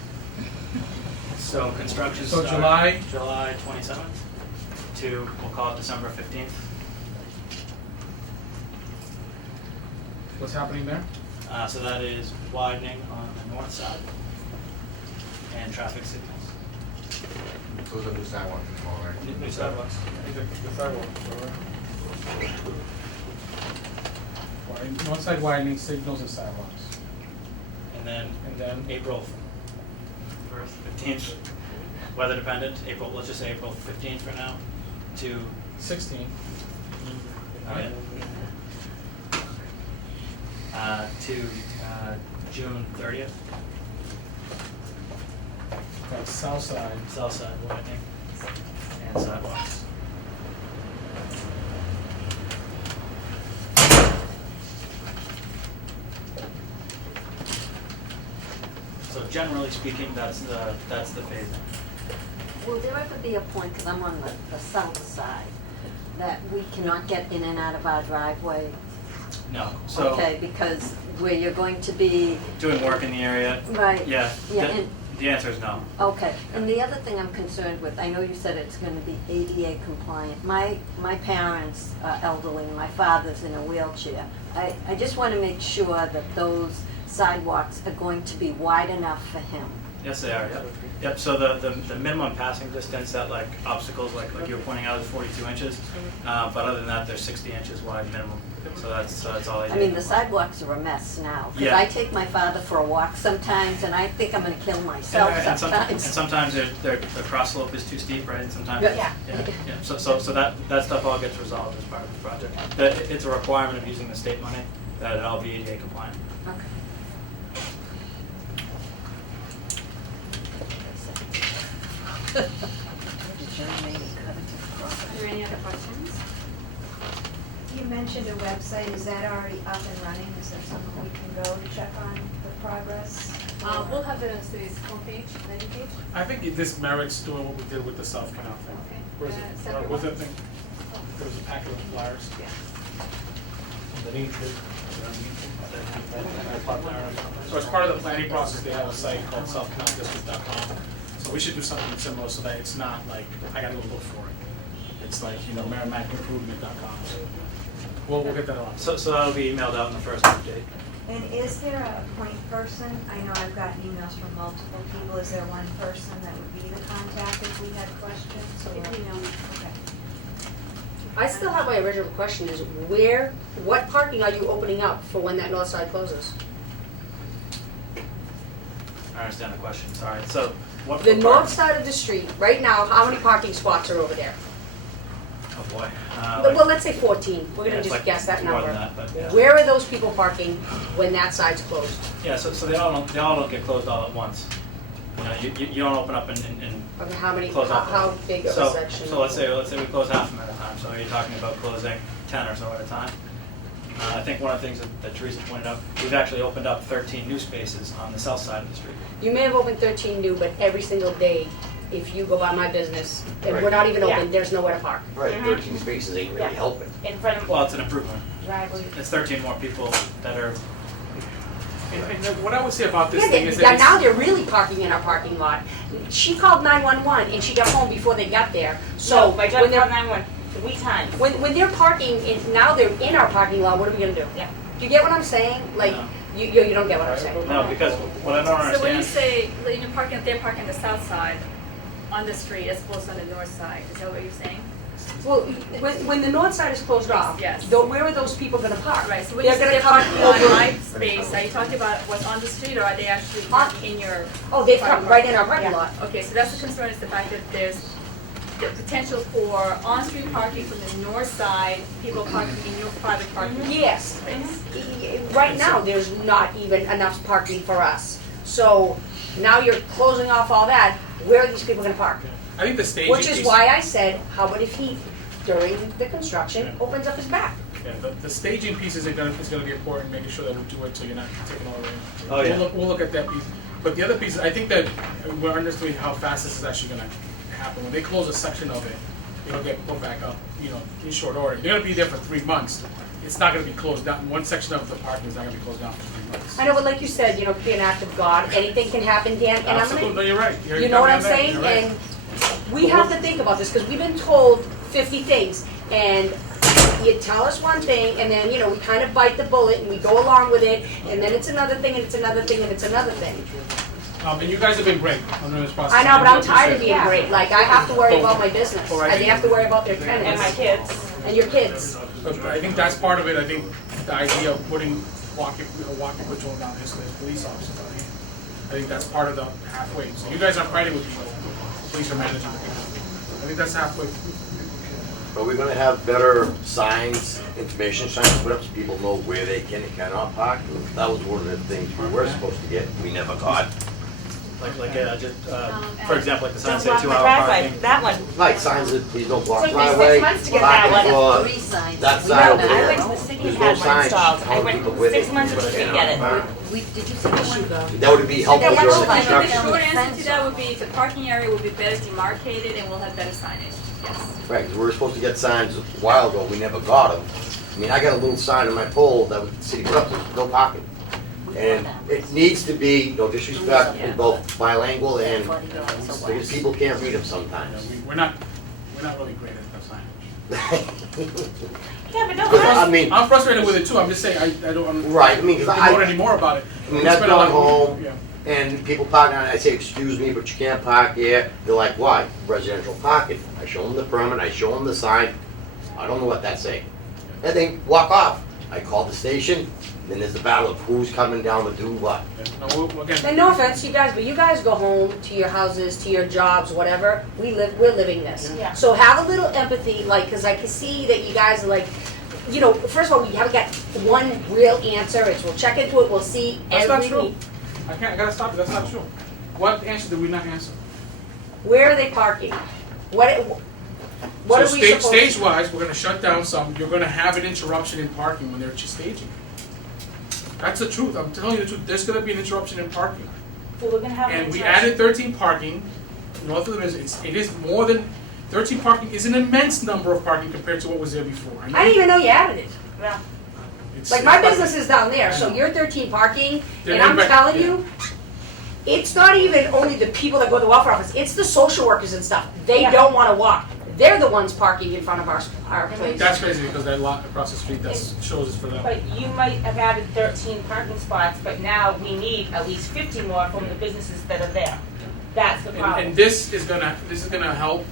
So construction So starts July 27th to, we'll call it December 15th. What's happening there? So that is widening on the north side and traffic signals. Those are the sidewalks as well, right? New sidewalks. The sidewalk, north side widening, signals and sidewalks. And then And then April 15th, weather dependent, let's just say April 15th for now, to 16. to June 30th, That's south side. south side widening and sidewalks. So generally speaking, that's the phasing. Will there ever be a point, because I'm on the south side, that we cannot get in and out of our driveway? No, so Okay, because where you're going to be, doing work in the area, right, yeah, Yeah, the- and- the answer is no. okay. And the other thing I'm concerned with, I know you said it's gonna be ADA compliant. My parents are elderly, and my father's in a wheelchair. I just wanna make sure that those sidewalks are going to be wide enough for him. Yes, they are, yep. Yep, so the minimum passing distance that like obstacles, like you were pointing out, is 42 inches. But other than that, they're 60 inches wide minimum. So that's all they do. I mean, the sidewalks are a mess now. Because Yeah. I take my father for a walk sometimes, and I think I'm gonna kill myself And sometimes. sometimes the cross slope is too steep, right? And sometimes, Yeah. yeah. So that stuff all gets resolved as part of the project. It's a requirement of using the state money that it all be ADA compliant. Okay. Are there any other questions? You mentioned a website, is that already up and running? Is there somewhere we can go to check on the progress? We'll have it on the city's homepage, landing page. I think this merits doing what we did with the South Canal thing. Okay. Where's it? Separate What's one? that thing? There was a packet of flyers. Yeah. So as part of the planning process, they have a site called southcanaldistrict.com. So we should do something similar so that it's not like, I gotta go look for it. It's like, merrimackimprovement.com. We'll get that on. So that'll be emailed out in the first update. And is there a point person? I know I've gotten emails from multiple people. Is there one person that would be the contact if we had questions? Or? Okay. I still have my original question is what parking are you opening up for when that north side closes? I understand the question, sorry. So, what? The what north part- side of the street, right now, how many parking spots are over there? Oh, boy. Well, let's say 14, we're yeah, gonna it's just like guess that more number. than that, but yeah. Where are those people parking when that side's closed? Yeah, so they all don't get closed all at once. You know, you don't open up and Okay, how many, close off. how big of a So, section? so let's say we close half of them at a time, so you're talking about closing 10 or so at a time. I think one of the things that Teresa pointed out, we've actually opened up 13 new spaces on the south side of the street. You may have opened 13 new, but every single day, if you go by my business, and we're Right. not even Yeah. open, there's nowhere to park. Right, 13 spaces ain't really Yeah. helping. In front of Well, it's an improvement. driveway. It's 13 more people that are, And what I would say about this Yeah, thing is yeah, that now it's, they're really parking in our parking lot. She called 911 and she got home before they got there. So So, my when daughter they're, called 911 3 times. when they're parking, now they're in our parking lot, what are we gonna do? Yeah. Do you get what I'm saying? Like, No. you don't get what I'm saying. no, because what I don't So when you understand, say, like, you're parking, they're parking on the south side on the street as opposed to on the north side, is that what you're saying? Well, when the north side is closed off, Yes. where are those people gonna park? Right, so when you They're say gonna they're come parking on over. my space, are you talking about what's on the street, or are they actually parking in your? Oh, they come private right in our parking Yeah. lot. Okay, so that's the concern, is the fact that there's the potential for on-street parking from the north side, people parking in your private parking Yes. space. Right now, there's not even enough parking for us. So now you're closing off all that, where are these people gonna park? I think the staging Which is piece- why I said, how about if he, during the construction, opens up his back? Yeah, the staging piece is gonna be important, making sure that we do it so you're not taking all the way. Oh, yeah. We'll look at that piece. But the other piece, I think that we're understanding how fast this is actually gonna happen. When they close a section of it, it'll get put back up, in short order. They're gonna be there for 3 months. It's not gonna be closed down. One section of the parking is not gonna be closed down for 3 months. I know, but like you said, it could be an act of God, anything can happen, Dan, and I'm Absolutely, no, gonna, you're right. you know what I'm got me on that. saying? You're right. And we have to think about this, because we've been told 50 things, and you tell us one thing, and then, we kind of bite the bullet, and we go along with it, and then it's another thing, and it's another thing, and it's another thing. And you guys have been great on this process. I know, but I'm Like you tired of said. being great, like, I have to worry about my business, Alright. and they have to worry about their And my tenants, kids. and your kids. But I think that's part of it. I think the idea of putting walking patrol down this way, police officers. I think that's part of the halfway. So you guys are fighting with people. Police are managing the people. I think that's halfway. Are we gonna have better signs, information signs put up so people know where they can and cannot park? That was one of the things we were supposed to get, we never got. for example, like the sign Don't say block my 2-hour driveway. parking. That one. Like signs that please don't block Took me 6 driveway, months to get that parking one. for 3 signs. that No, side over I there. went to the city There's and no had one signs installed. I telling went people where they 6 can months and to cannot get it. park. Did you see the one? That would be helpful Yeah, during the one And the construction. short answer to that would be the parking area will be better demarcated and we'll have better signage, yes. Right, 'cause we were supposed to get signs a while ago, we never got them. I mean, I got a little sign on my pole that the city put up, there's no parking. And it needs to be, no disrespect, in both bilingual and, because people can't read them sometimes. We're not really great at the signage. Yeah, but don't Because, I rush. mean, I'm frustrated with it too. I'm just saying I don't. Right, I mean, 'cause I- don't know any more about it. I mean, We that's spent a lot going of- home. Yeah. and people park on it, I say, excuse me, but you can't park here. They're like, why? Residential parking. I show them the permit, I show them the sign, I don't know what that's saying. And they walk off. I call the station, then there's the battle of who's coming down to do what. No, again, And no offense, you guys, but you guys go home to your houses, to your jobs, whatever. We're living this. Yeah. So have a little empathy, like, because I can see that you guys are like, first of all, we haven't got one real answer. It's we'll check into it, we'll see That's not every true. week. I gotta stop it. That's not true. What answer did we not answer? Where are they parking? What are we supposed to? Stage-wise, we're gonna shut down some. You're gonna have an interruption in parking when they're just staging. That's the truth. I'm telling you the truth. There's gonna be an interruption in parking. So we're gonna have an And we interruption. added 13 parking. North of the business, it is more than 13 parking is an immense number of parking compared to what was there before. I didn't even know you added it. Yeah. Like, my business is down there, so you're 13 parking, They're and I'm going back- telling you, it's not even only the people that go to the welfare office, it's the social workers and stuff. They Yeah. don't wanna walk. They're the ones parking in front of our place. That's crazy because that lot across the street that shows is for them. But you might have added 13 parking spots, but now we need at least 50 more from the businesses that are there. That's the problem. And this is gonna help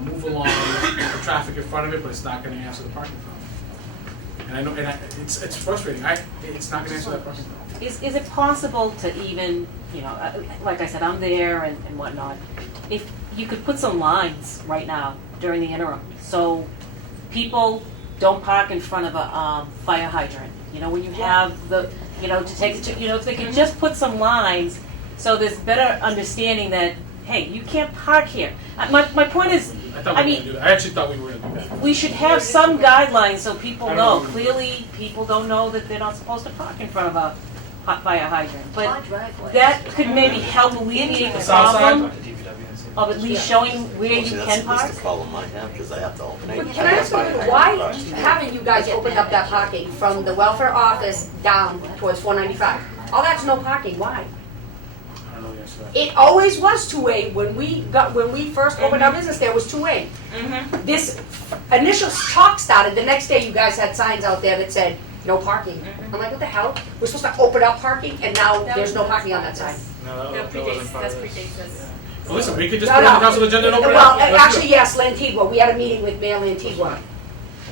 move along the traffic in front of it, but it's not gonna answer the parking problem. And I know, it's frustrating. It's not gonna answer that parking problem. Is it possible to even you know, like I said, I'm there and whatnot. If you could put some lines right now during the interim, so people don't park in front of a fire hydrant. You know, when you have the, you know, to take it to, you know, if they could just put some lines, so there's better understanding that, hey, you can't park here. My point is, I thought we were mean, gonna do that. I actually thought we were gonna do that. we should have some guidelines so people I don't know. know. Clearly, people don't know that they're not supposed to park in front of a fire hydrant. But Our driveway. that could maybe help alleviate the The south side? problem of at least showing where you can park. That's the problem I have, because I have to open it. Can I ask you, why haven't you guys opened up that parking from the welfare office down towards 495? Oh, that's no parking, why? I don't know the answer to that. It always was 2A. When we first opened our business, there was 2A. This initial talk started, the next day you guys had signs out there that said, no parking. I'm like, what the hell? We're supposed to open up parking and now there's no parking on that side. No, that wasn't part of this. Well, listen, we could just No, put it on the no. council agenda and open it Well, up. Let's do actually, it. yes, Lantigua. We had a meeting with Mayor Lantigua.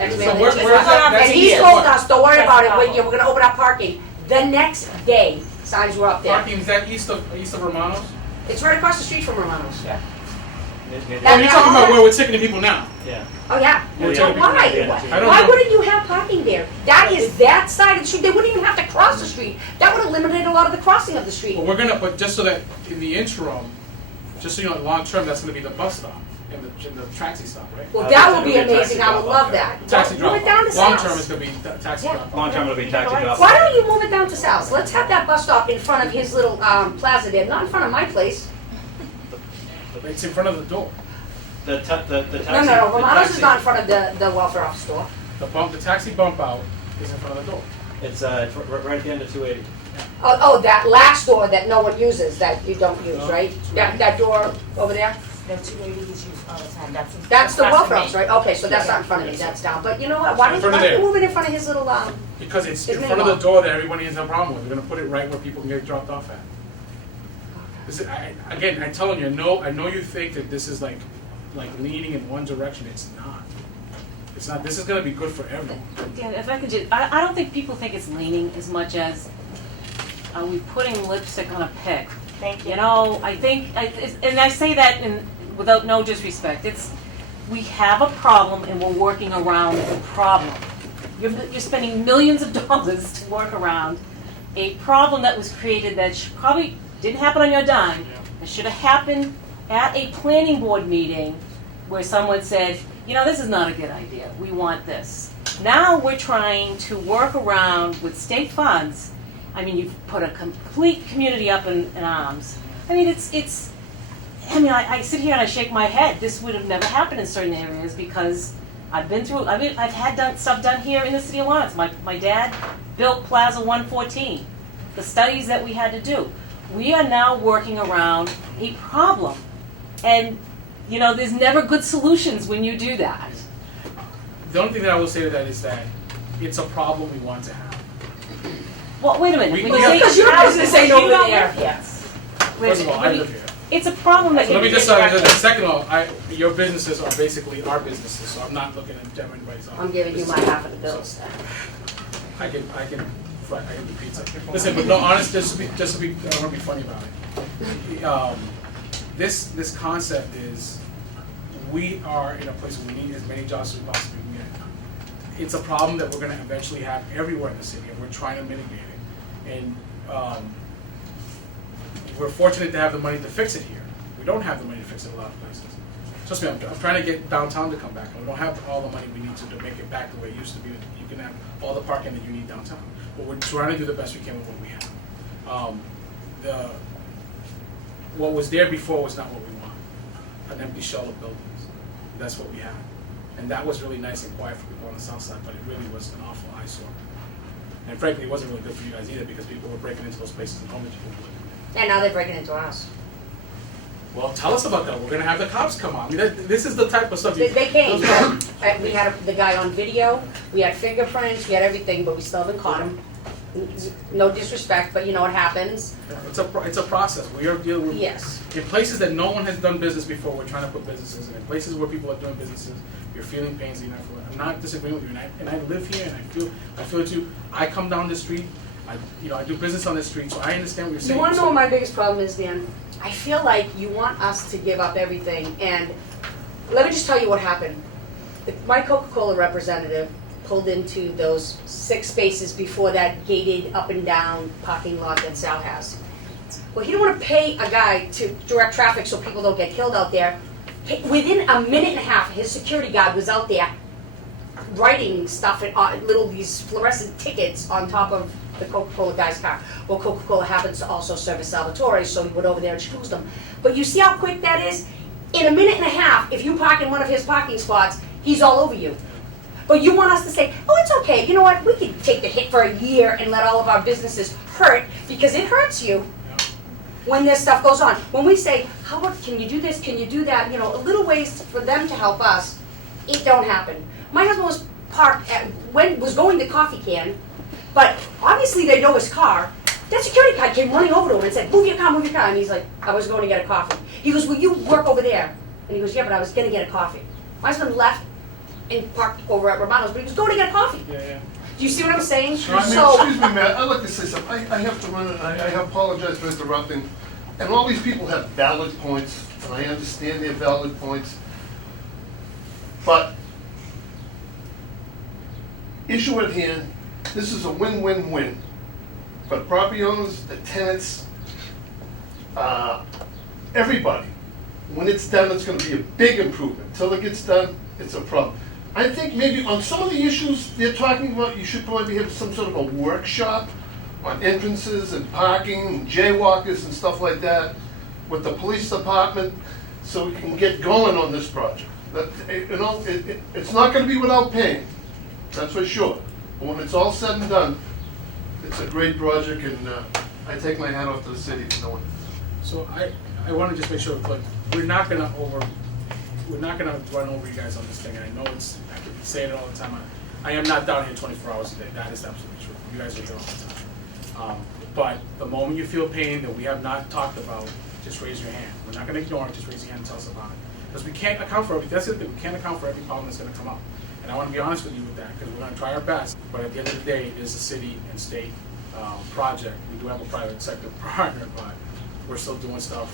Ex-Mayor So where's Lantigua. that? That's And he here. told us, don't worry about it, we're gonna open up parking. The next day, signs were up there. Parking, is that east of Romanos? It's right across the street from Romano's. Yeah. Oh, you're talking about where we're taking people now. Yeah. Oh, yeah. Yeah, So yeah. why? I don't Why know. wouldn't you have parking there? That is that side of the street. They wouldn't even have to cross the street. That would eliminate a lot of the crossing of the street. But we're gonna, but just so that in the interim, just so you know, long term, that's gonna be the bus stop and the taxi stop, right? Well, that would be amazing. I would love that. Taxi Move drop it down off. to Long Sal's. term is gonna be taxi Yeah. drop off. Long term it'll be taxi drop. Why don't you move it down to Sal's? Let's have that bus stop in front of his little plaza there, not in front of my place. It's in front of the door. The taxi. No, Romano's is not in front of the welfare office store. The taxi bump out is in front of the door. It's right at the end of 280. Oh, that last door that no one uses, that you don't use, right? That door over there? The 280 is used all the time, That's the across welfare from office, me. right? Okay, so that's not in front of me, that's down. But you know what, why In don't front of you there. move it in front of his little, Because it's His in name front of the on. door that everybody has a problem with. We're gonna put it right where people can get dropped off at. Again, I'm telling you, I know you think that this is like leaning in one direction. It's not. It's not. This is gonna be good for everyone. Dan, if I could just, I don't think people think it's leaning as much as, are we putting lipstick on a pig? Thank you. You know, I think, and I say that without no disrespect, we have a problem and we're working around the problem. You're spending millions of dollars to work around a problem that was created that probably didn't happen on your dime. It should have happened at a planning board meeting where someone said, you know, this is not a good idea, we want this. Now we're trying to work around with state funds. I mean, you've put a complete community up in arms. I mean, I sit here and I shake my head. This would have never happened in certain areas because I've had stuff done here in the city of Lawrence. My dad built Plaza 114, the studies that we had to do. We are now working around a problem. And, you know, there's never good solutions when you do that. The only thing that I will say to that is that it's a problem we want to have. Well, wait a minute. We- When we you have say to- it's a problem, business ain't you over don't there. live here. Wait a First of all, minute, I let me- live here. It's a problem that So let me just can say, second of all, your businesses are basically our businesses, so I'm not looking at anybody's off. I'm giving you my half of the bills. I can do pizza. Listen, but no, honest, just to be, I want to be funny about it. This concept is, we are in a place where we need as many jobs as we possibly can get. It's a problem that we're going to eventually have everywhere in the city, and we're trying to mitigate it. And we're fortunate to have the money to fix it here. We don't have the money to fix it in a lot of places. Trust me, I'm trying to get downtown to come back. We don't have all the money we need to make it back the way it used to be. You can have all the parking that you need downtown. But we're trying to do the best we can with what we have. What was there before was not what we want. An empty shell of buildings. That's what we had. And that was really nice and quiet for people on the south side, but it really was an awful eyesore. And frankly, it wasn't really good for you guys either because people were breaking into those places and homeless people. And now they're breaking into ours. Well, tell us about that. We're gonna have the cops come on. I mean, this is the type of stuff. They came, we had the guy on video, we had fingerprints, we had everything, but we still haven't caught him. No disrespect, but you know what happens. It's a process. We are dealing with. Yes. In places that no one has done business before, we're trying to put businesses in. In places where people are doing businesses, you're feeling pains. I'm not disagreeing with you, and I live here, and I feel it too. I come down the street, I do business on this street, so I understand what you're saying. You wanna know what my biggest problem is, Dan? I feel like you want us to give up everything, and let me just tell you what happened. My Coca-Cola representative pulled into those 6 spaces before that gated up and down parking lot that Sal has. Well, he didn't wanna pay a guy to direct traffic so people don't get killed out there. Within a minute and a half, his security guard was out there writing stuff, these fluorescent tickets on top of the Coca-Cola guy's car. Well, Coca-Cola happens to also service Salvatore, so he went over there and schmoozed them. But you see how quick that is? In a minute and a half, if you park in one of his parking spots, he's all over you. But you want us to say, oh, it's okay, you know what, we can take the hit for a year and let all of our businesses hurt, because it hurts you when this stuff goes on. When we say, how about, can you do this, can you do that, little ways for them to help us, it don't happen. My husband was parked was going to Coffee Can, but obviously they know his car. That security guard came running over to him and said, move your car, and he's like, I was going to get a coffee. He goes, will you work over there? And he goes, yeah, but I was going to get a coffee. My husband left and parked over at Romano's, but he was going to get a coffee. Yeah. Do you see what I'm saying? Excuse me, Matt, I'd like to say something. I have to run it, I apologize for interrupting. And all these people have valid points, and I understand their valid points. But, issue at hand, this is a win-win-win. For the property owners, the tenants, everybody. When it's done, it's gonna be a big improvement. Till it gets done, it's a problem. I think maybe on some of the issues they're talking about, you should probably have some sort of a workshop on entrances and parking and jaywalkers and stuff like that with the police department, so we can get going on this project. It's not gonna be without pain, that's for sure. But when it's all said and done, it's a great project, and I take my hat off to the city for doing it. So I want to just make sure, like, we're not gonna run over you guys on this thing. And I know I keep saying it all the time. I am not down here 24 hours a day. That is absolutely true. You guys are here all the time. But the moment you feel pain that we have not talked about, just raise your hand. We're not gonna ignore it. Just raise your hand and tell us about it. Because we can't account for everything. That's the thing. We can't account for every problem that's gonna come up. And I want to be honest with you with that, because we're going to try our best. But at the end of the day, it is a city and state project. We do have a private sector partner, but we're still doing stuff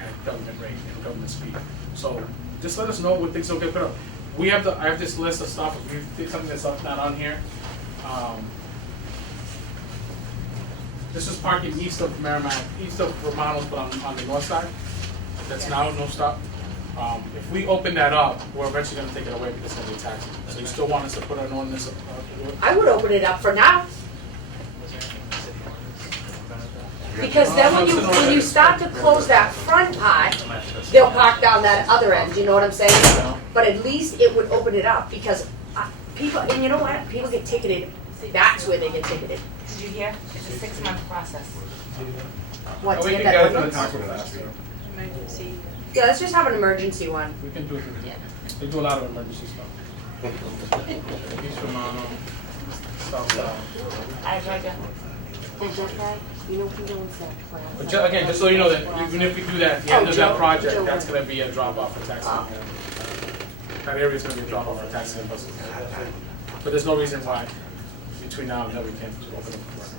at government rate and government speed. So just let us know when things don't get put up. I have this list of stuff. If you think something that's not on here, this is parking east of Merrimack, east of Romano's, but on the north side. That's now no stop. If we open that up, we're eventually going to take it away because it's going to be taxing. So you still want us to put an ordinance to do it? I would open it up for now. Because then when you start to close that front part, they'll park down that other end, you know what I'm saying? But at least it would open it up, because people, and you know what, people get ticketed, that's where they get ticketed. Did you hear? It's a 6-month process. What, We to can get get that it ordinance? Emergency. Yeah, let's just have an emergency one. We can do it. We do a lot of emergency stuff. East Romano, South Side. I read it. And that guy, you know, he owns that plaza. But again, just so you know that even if we do that, at the end of that project, that's going to be a drop off for taxing. That area is going to be a drop off for taxing and buses. But there's no reason why between now and then we can't open up for work.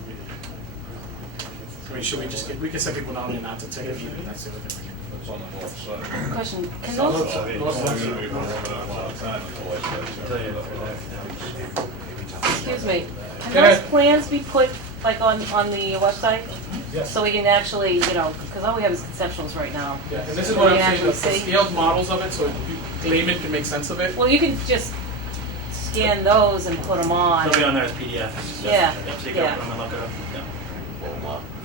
I mean, should we just we can send people down there not to take it, even that's the other thing. Question, can those, excuse me, can Go those ahead. plans be put like on the website? Yes. So we can actually, because all we have is conceptuals right now. Yeah, and this is So what we I'm can saying, the actually see. scaled models of it, so layman can make sense of it. Well, you can just scan those and put them on. They'll be on there as PDF. Yeah, So you yeah. can open them and look at them.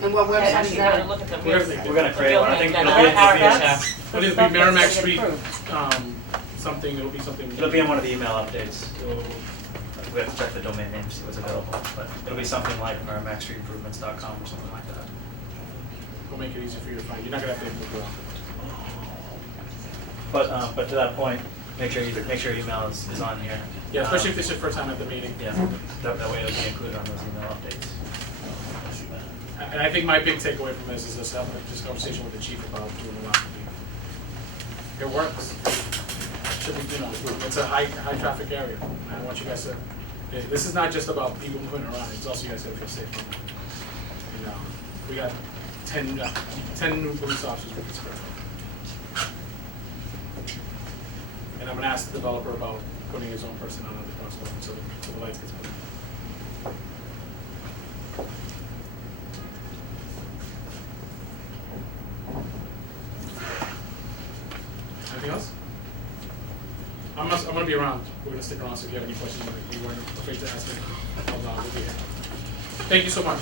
And what website is that? Look at the We're gonna create one. I think it'll be a tab. But it'll be Merrimack Street, something, it'll be something. It'll be in one of the email updates. We have to check the domain name, see what's available, but it'll be something like merrimackstreetimprovements.com or something like that. We'll make it easier for you to find. You're not gonna have to look around. But to that point, make sure your email is on here. Yeah, especially if this is your first time at the meeting. Yeah, that way it'll be included on those email updates. And I think my big takeaway from this is this conversation with the chief about doing a lot of it works. Should be, it's a high traffic area. I want you guys to This is not just about people moving around, it's also you guys gotta feel safe. You know, we got 10 new police officers with this program. And I'm gonna ask the developer about putting his own person on the crosswalk until the lights gets put in. Anything else? I'm gonna be around. We're gonna stick around, so if you have any questions, you weren't afraid to ask me. We'll be here. Thank you so much.